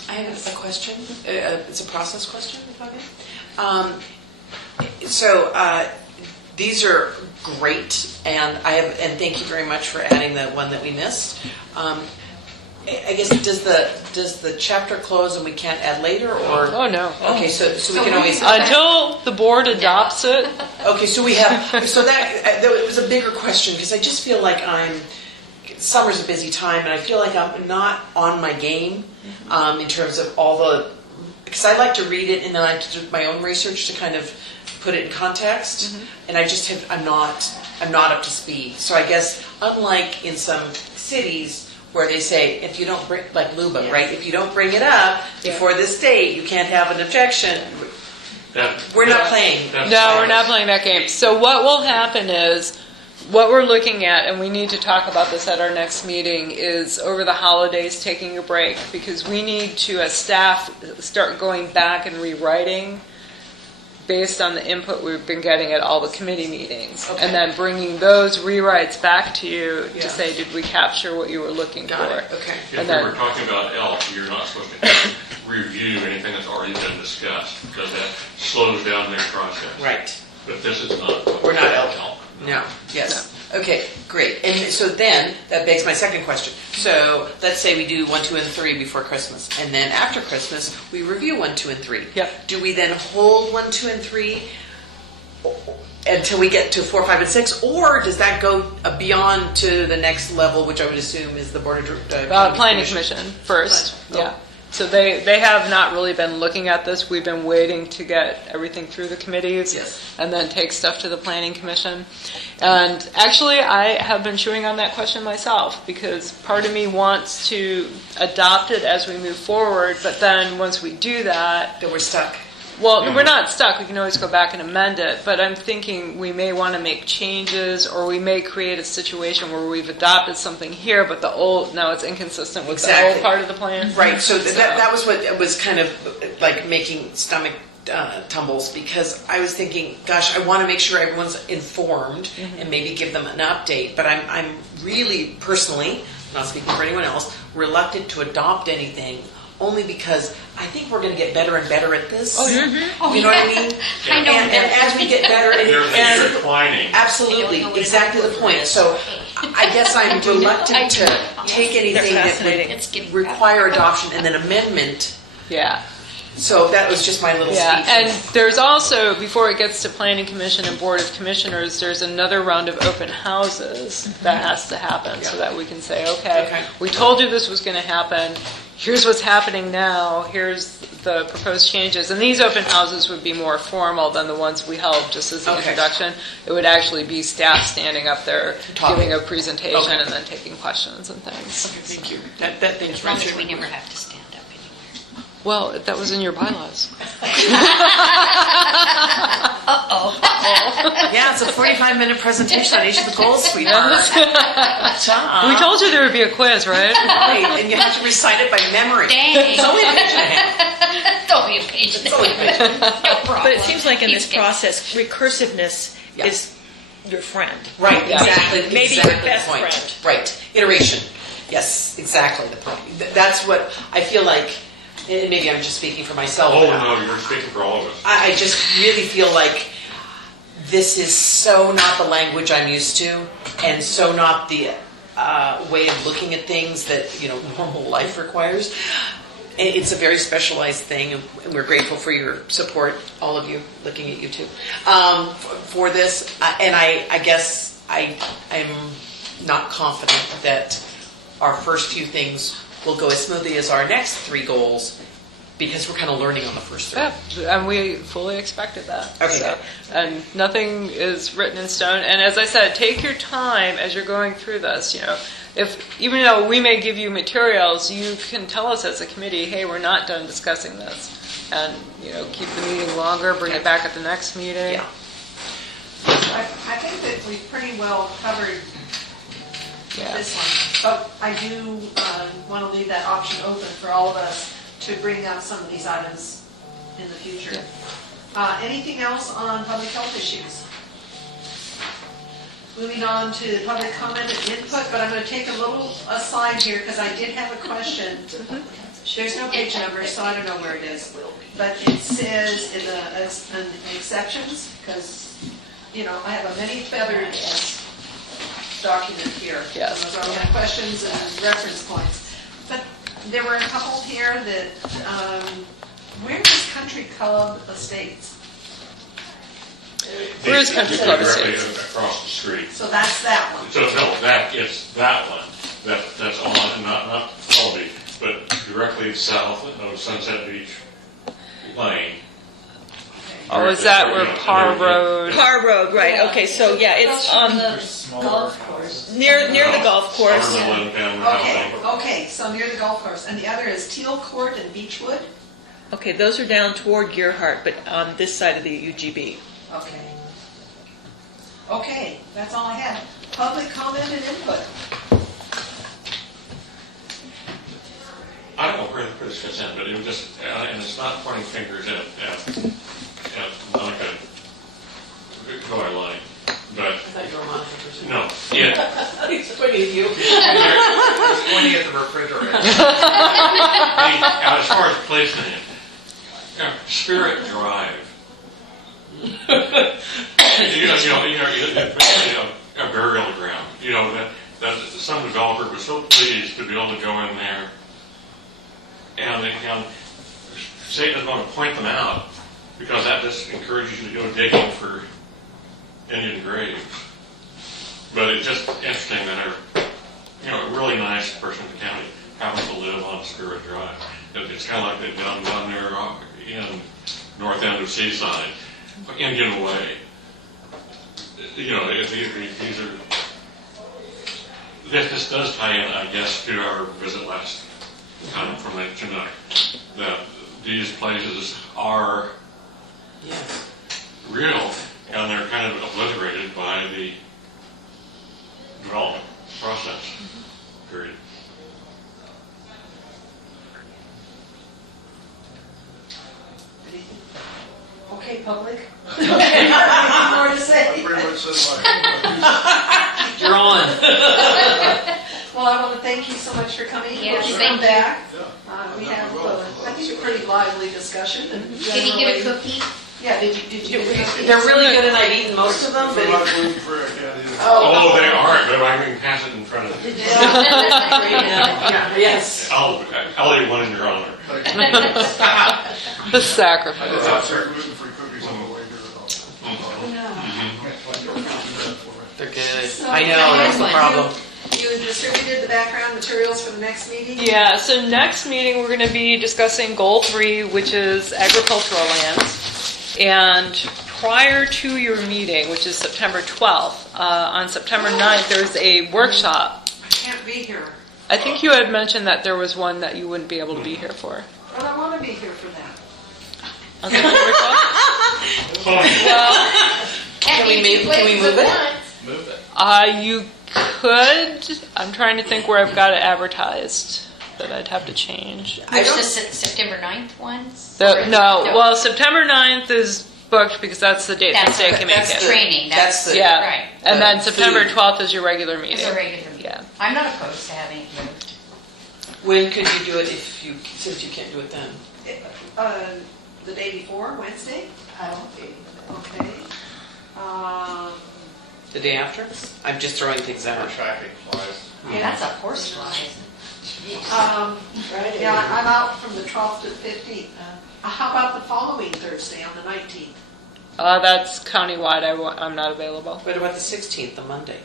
I have a question. It's a process question, if I may. So these are great, and and thank you very much for adding the one that we missed. I guess does the chapter close and we can't add later, or Oh, no. Okay, so we can always. Until the board adopts it, Okay, so we have, so that it was a bigger question, because I just feel like summer's a busy time, and I feel like I'm not on my game in terms of all because I like to read it, and then I do my own research to kind of put it in context, and I'm not up to speed. So I guess, unlike in some cities, where they say, if you don't bring, like Luba, Yes. right? If you don't bring it up before this date, you can't have an objection. We're not playing. no, we're not playing that game. So what will happen is, what we're looking at, and we need to talk about this at our next meeting, is over the holidays taking a break, because we need to, as staff, start going back and rewriting based on the input we've been getting at all the committee meetings, Okay. and then bringing those rewrites back to you Yeah. to say, did we capture what you were looking Got for? it, okay. If And we then- were talking about ELF, you're not supposed to review anything that's already been discussed, because that slows down their process. Right. But this is not. We're not ELF. No, yes. Okay, great. And so then, that begs my second question. So let's say we do 1, 2, and 3 before Christmas, and then after Christmas, we review 1, 2, and 3. Yep. Do we then hold 1, 2, and 3 until we get to 4, 5, and 6, or does that go beyond to the next level, which I would assume is the Board of Planning Commission first, Right. yeah. So they have not really been looking at this. We've been waiting to get everything through the committees Yes. and then take stuff to the Planning Commission. And actually, I have been chewing on that question myself because part of me wants to adopt it as we move forward, but then once we do that, That we're stuck. well, we're not stuck. We can always go back and amend it. But I'm thinking we may want to make changes, or we may create a situation where we've adopted something here, but the old now it's inconsistent with the Exactly. old part of the plan. Right, so that was what was kind of like making stomach tumbles, because I was thinking, gosh, I want to make sure everyone's informed and maybe give them an update, but I'm really personally, not speaking for anyone else, reluctant to adopt anything, only because I think we're going to get better and better at this. Oh, yeah. You know what I mean? I know. And as we get better, They're and declining. absolutely, exactly the point. So I guess I'm reluctant to take anything that fascinating. It's getting would require adoption and then amendment. Yeah. So that was just my little Yeah, speech. and there's also, before it gets to Planning Commission and Board of Commissioners, there's another round of open houses that has to happen so that we can say, okay, we told you this was going to happen, here's what's happening now, here's the proposed changes. And these open houses would be more formal than the ones we held just as an introduction. It would actually be staff standing up there, giving a presentation and then taking questions and things. Okay, thank you. That thing's As long right as through. we never have to stand up anymore. Well, that was in your bylaws. Yeah, it's a 45-minute presentation on each of the goals, sweetheart. We told you there would be a quiz, right? Right, and you have to recite it by memory. Dang. It's only a page and a half. Don't be a page. It's only a page and a half. No problem. But it seems like in Keep this skipping. process, recursiveness Yeah. is your friend. Right, Yeah. exactly. Maybe exactly your best the point. friend. Right, iteration. Yes, exactly the point. That's what I feel like, and maybe I'm just speaking for myself. Oh, but no, you're speaking for all of us. I just really feel like this is so not the language I'm used to, and so not the way of looking at things that normal life requires. It's a very specialized thing, and we're grateful for your support, all of you, looking at you too, for this. And I guess I'm not confident that our first few things will go as smoothly as our next 3 goals, because we're kind of learning on the first 3. Yeah, and we fully expected that. Okay, So, and nothing is written in stone. And as I said, take your time as you're going through this. If even though we may give you materials, you can tell us as a committee, hey, we're not done discussing this, and keep the meeting longer, bring it back at the next meeting. Yeah. I think that we've pretty well covered Yeah. this one, but I do want to leave that option open for all of us to bring up some of these items in the future. Anything else on public health issues? Moving on to public comment and input, but I'm going to take a little aside here because I did have a question. There's no page number, so I don't know where it is. But it says in the exceptions, because, I have a many-feathered document here. Yes. So I have questions and reference points. But there were a couple here that, where is Country Club Estates? Where is Country Club Directly Estates? across the street. So that's that one. So no, it's that one. That's on, not Colby, but directly south of Sunset Beach Lane. Oh, is that where Parr Road? Parr Road, right, okay, so yeah, it's on The golf course. near the golf course. Summerlin family housing. Okay, so near the golf course. And the other is Teal Court and Beechwood? Okay, those are down toward Gearhart, but on this side of the UGB. Okay. Okay, that's all I had. Public comment and input. I don't know where this fits in, but it was just, and it's not pointing fingers at Monica As far as placing it, Spirit Drive. A burial ground. That some developer was so pleased to be able to go in there and say doesn't want to point them out because that just encourages you to go digging for Indian graves. But it's just interesting that a really nice person in the county happens to live on Spirit Drive. It's kind of like they've done down there in north end of Seaside, Indian Way. This does tie in, I guess, to our visit last time from the Chinook, that these places are real and they're kind of obliterated by the development process, period. Okay, public? More to say? I pretty much said You're on. Well, I want to thank you so much for coming. Yes, Hope you thank come you. back. Yeah. We had, I think, a pretty lively discussion. And Did he get a generally- cookie? Yeah, did you get a cookie? They're really good, and I've eaten most of them. They're But not gluten-free, I can't eat it. Oh, they aren't, but I can pass it in front of you. yes. I'll eat one in your honor. The sacrifice. I got some gluten-free cookies on the way here. They're good. So, I know, that's the problem. You distributed the background materials for the next meeting? Yeah, so next meeting we're going to be discussing Goal 3, which is agricultural lands. And prior to your meeting, which is September 12th, on September 9th, there's a workshop. I can't be here, I think you had mentioned that there was one that you wouldn't be able to be here for. but I want to be here for that. On September 12th? Well, Can we move it? Move it. you could. I'm trying to think where I've got it advertised that I'd have to change. Which the September 9th ones? Well, September 9th is booked because that's the date that That's they can make that's it. the- training. that's the- Yeah. Right. And then the September food. 12th is your regular meeting. It's a regular meeting. Yeah. I'm not opposed to having it moved. When could you do it since you can't do it then? The day before, Wednesday? I won't be. Okay. The day after? I'm just throwing things We're out. tracking flies. That's a horse fly. Friday. Yeah, I'm out from the 12th to the 15th. How about the following Thursday on the 19th? That's countywide. I'm not available. What about the 16th, the Monday?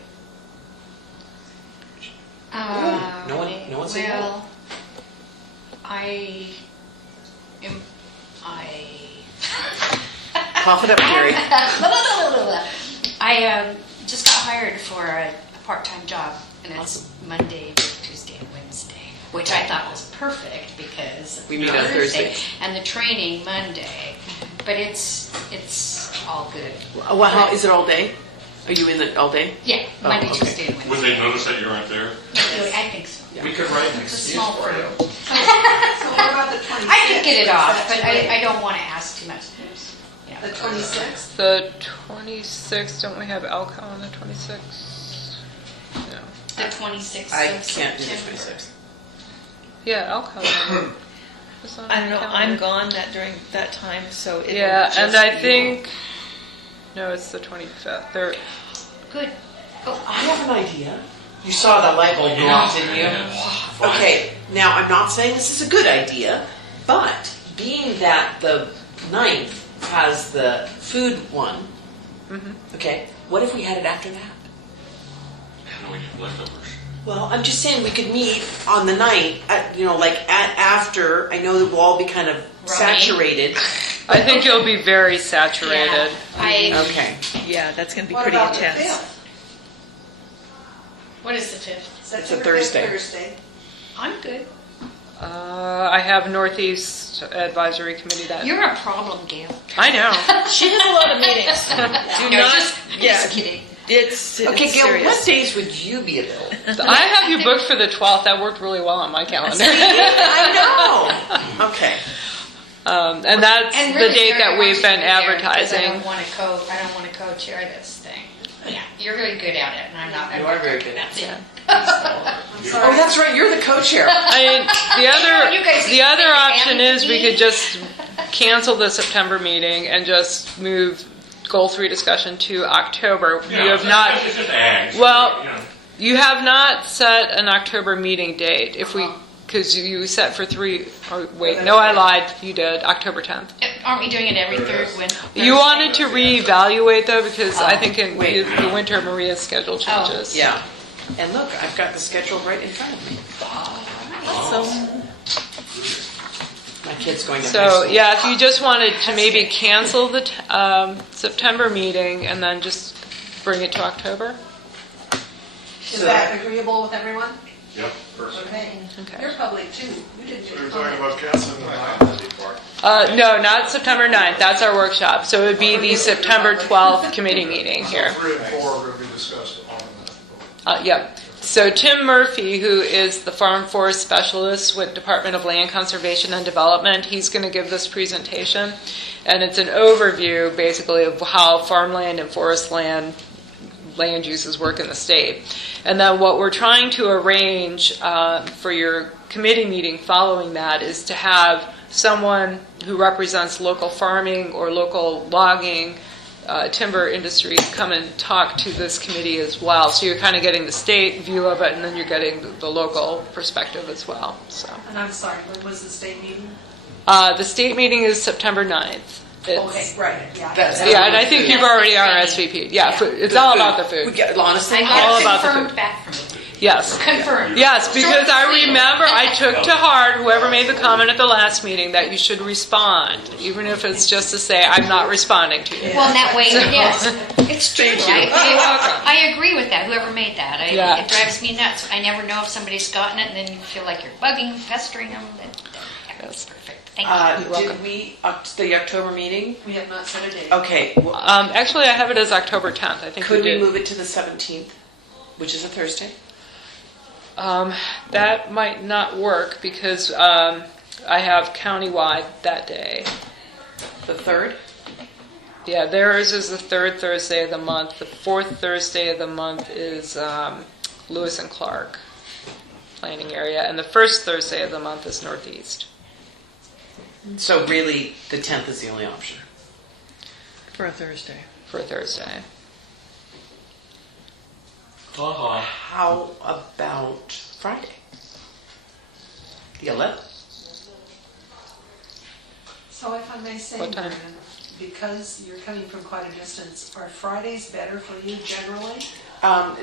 No one said no? Well, I am. Cough it up, Jerry. I just got hired for a part-time job, and it's Monday, Tuesday, and Wednesday, which I thought was perfect because We meet on Thursday. and the training Monday. But it's all good. Well, how is it all day? Are you in it all day? Yeah, Monday, okay. Tuesday, and Would Wednesday. they notice that you weren't there? I think so. We could write an It's a excuse small for you. firm. So what about the 26th? I could get it Is off, that but too late? I don't want to ask too much. Yeah. The 26th? The 26th. Don't we have Alco on the 26th? No. The 26th I of can't do the September. 26th. Yeah, Alco. It's on I don't the know, calendar. I'm gone during that time, so it Yeah, will just and I be- think no, it's the 25th. Good. Oh, I have an idea. You saw the light bulb go off, didn't you? Yes. Okay, now I'm not saying this is a good idea, but being that the 9th has the food one, okay, what if we had it after that? And we have leftovers. Well, I'm just saying we could meet on the 9th, after, I know that we'll all be kind of saturated. I think you'll be very saturated. yeah. Okay. Yeah, that's going to be What pretty about the intense. 5th? What is the 5th? September 5th, Thursday. Thursday. I'm good. I have Northeast Advisory Committee that. You're a problem, Gail. I know. She has a lot of meetings. Do No, not, just kidding. it's Okay, Gail, serious. what days would you be available? I have you booked for the 12th. That worked really well on my calendar. I know. Okay. And that's And the really, date Sarah that we've wants you been to be there because advertising. I don't want to co-chair this thing. Yeah, you're really good at it, and I'm not. You are very good at it. I'm sorry. Oh, that's right, you're the co-chair. I mean, You guys the other option family is we meeting? could just cancel the September meeting and just move goal 3 discussion to October. You have not, It's just ads. well, You know. you have not set an October meeting date. If we, because you set for 3, or wait, no, I lied. You did, October 10th. Aren't we doing it every third Wednesday? You wanted to reevaluate though, because I think in wait. the winter Maria's schedule changes. Yeah. And look, I've got the schedule right in front of me. Awesome. My kid's going to high So, school. yeah, if you just wanted to maybe cancel the September meeting and then just bring it to October? Is that agreeable with everyone? Yep, first. Okay. Okay. You're public too. You didn't So get you're a talking comment. about canceling the 9th? No, not September 9th. That's our workshop. So it would be the September 12th committee meeting here. 3 and 4 are going to be discussed on that. Yep. So Tim Murphy, who is the Farm Forest Specialist with Department of Land Conservation and Development, he's going to give this presentation. And it's an overview, basically, of how farmland and forest land uses work in the state. And then what we're trying to arrange for your committee meeting following that is to have someone who represents local farming or local logging, timber industry come and talk to this committee as well. So you're kind of getting the state view of it, and then you're getting the local perspective as well. So And I'm sorry, when was the state meeting? the state meeting is September 9th. Okay, right, yeah. Yeah, and I think you've already RSVP'd. Yeah, it's all about the We food. get, honestly, I All have about the confirmed food. back from you. Yes. Confirmed. Yes, because Short I and sweet. remember I took to heart, whoever made the comment at the last meeting, that you should respond, even if it's just to say, I'm not responding to you. Well, in that way, yes, it's true. I agree with that. Whoever made that, Yeah. it drives me nuts. I never know if somebody's gotten it, and then you feel like you're bugging, pestering them. That's perfect. Thank you. did we, the October meeting? We have not set a date. Okay, well, Actually, I have it as October 10th. I think could we we did. move it to the 17th, which is a Thursday? That might not work because I have countywide that day. The 3rd? Yeah, theirs is the 3rd Thursday of the month. The 4th Thursday of the month is Lewis and Clark planning area, and the 1st Thursday of the month is Northeast. So really, the 10th is the only option. For a Thursday. For Thursday. How about Friday? The 11th? So if I may say, What time? Marion, because you're coming from quite a distance, are Fridays better for you generally?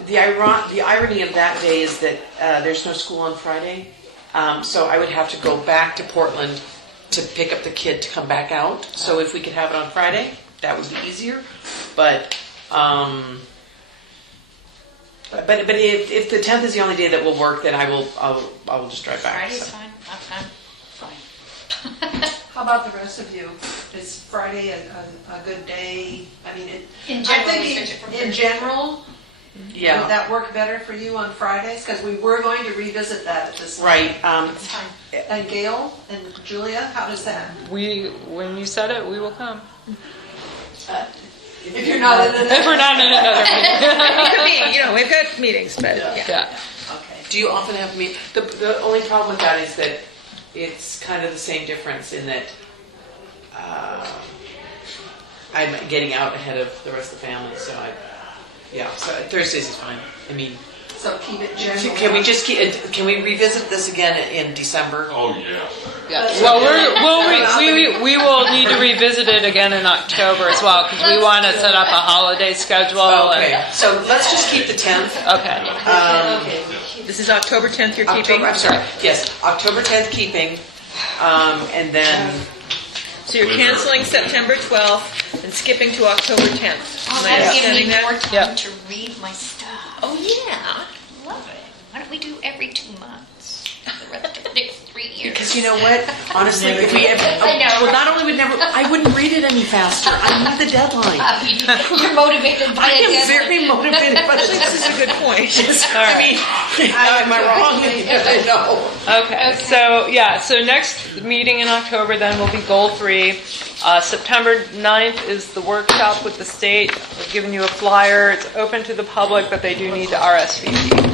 The irony of that day is that there's no school on Friday, so I would have to go back to Portland to pick up the kid to come back out. So if we could have it on Friday, that would be easier. But if the 10th is the only day that will work, then I will just drive back. Friday's so. fine. I'm fine. How about the rest of you? Is Friday a good day? I mean, In I'm general, we thinking, switch it from in Thursday. general, Yeah. would that work better for you on Fridays? Because we were going to revisit that at this time. Right. It's fine. And Gail and Julia, how does that? When you said it, we will come. If you're not in If we're not in another meeting. It could be, we've got meetings, but yeah. Yeah. Okay. Do you often have meet? The only problem with that is that it's kind of the same difference in that I'm getting out ahead of the rest of the family, so so Thursdays is fine. I mean, So keep it general. can we revisit this again in December? Oh, yeah. Yeah. Well, we will need to revisit it again in October as well because we want to set up a holiday schedule. Okay, so let's just keep the 10th. Okay. Okay. This is October 10th you're October, keeping? I'm sorry, yes, October 10th keeping, and then, So you're canceling September 12th and skipping to October 10th. Oh, Am I that'll give understanding me that? more time Yeah. to read my stuff. Oh, yeah. Love it. Why don't we do every 2 months? The rest of the next 3 years. because Because you know what? Honestly, if we ever, I know. well, not only would never, I wouldn't read it any faster. I need the deadline. You're motivated by I am it. very motivated by this. This is a good point. I mean, am I wrong? I know. Okay, so yeah, so next meeting in October then will be goal 3. September 9th is the workshop with the state. I've given you a flyer. It's open to the public, but they do need to RSVP.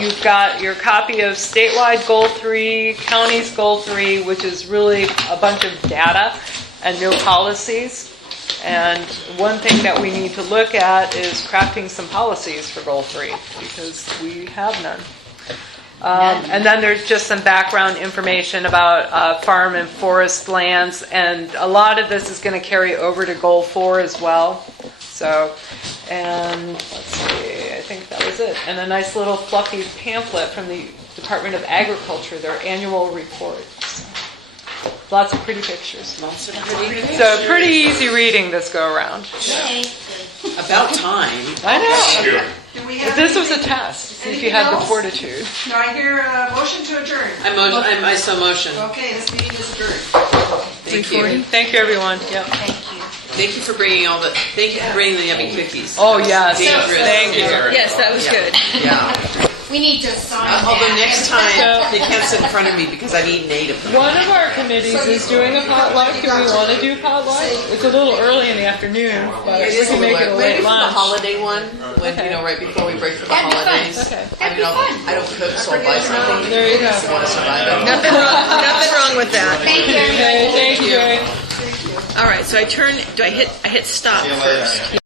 You've got your copy of statewide goal 3, county's goal 3, which is really a bunch of data and no policies. And one thing that we need to look at is crafting some policies for goal 3, because we have none. And then there's just some background information about farm and forest lands, and a lot of this is going to carry over to goal 4 as well. So, and let's see, I think that was it. And a nice little fluffy pamphlet from the Department of Agriculture, their annual report. So, lots of pretty pictures. Lots of pretty. So pretty easy reading this go around. Yay. About time. I know. Yeah. Do we have This was a anything- test to see if anything you had the else? fortitude. Do I hear a motion to adjourn? I so motion. Okay, this meeting is adjourned. Thank you. Thank you, everyone. Yep. Thank you. Thank you for bringing the yummy cookies. Oh, yes. Dangerous. Thank you. Yes, that was good. Yeah. We need to sign Although that. next time, they can't sit in front of me because I've eaten 8 of them. One of our committees is doing a potluck. Do we want to do potluck? It's a little early in the afternoon, but It we is a can make little, it a maybe late for the lunch. holiday one, when, Okay. right before we break for the That'd be fun. holidays. Okay. I mean, I don't cook, so I'll buy something. There you go. I want to survive it. Nothing wrong with that. Thank you, everybody. Okay, thank you. All right, so do I hit stop first?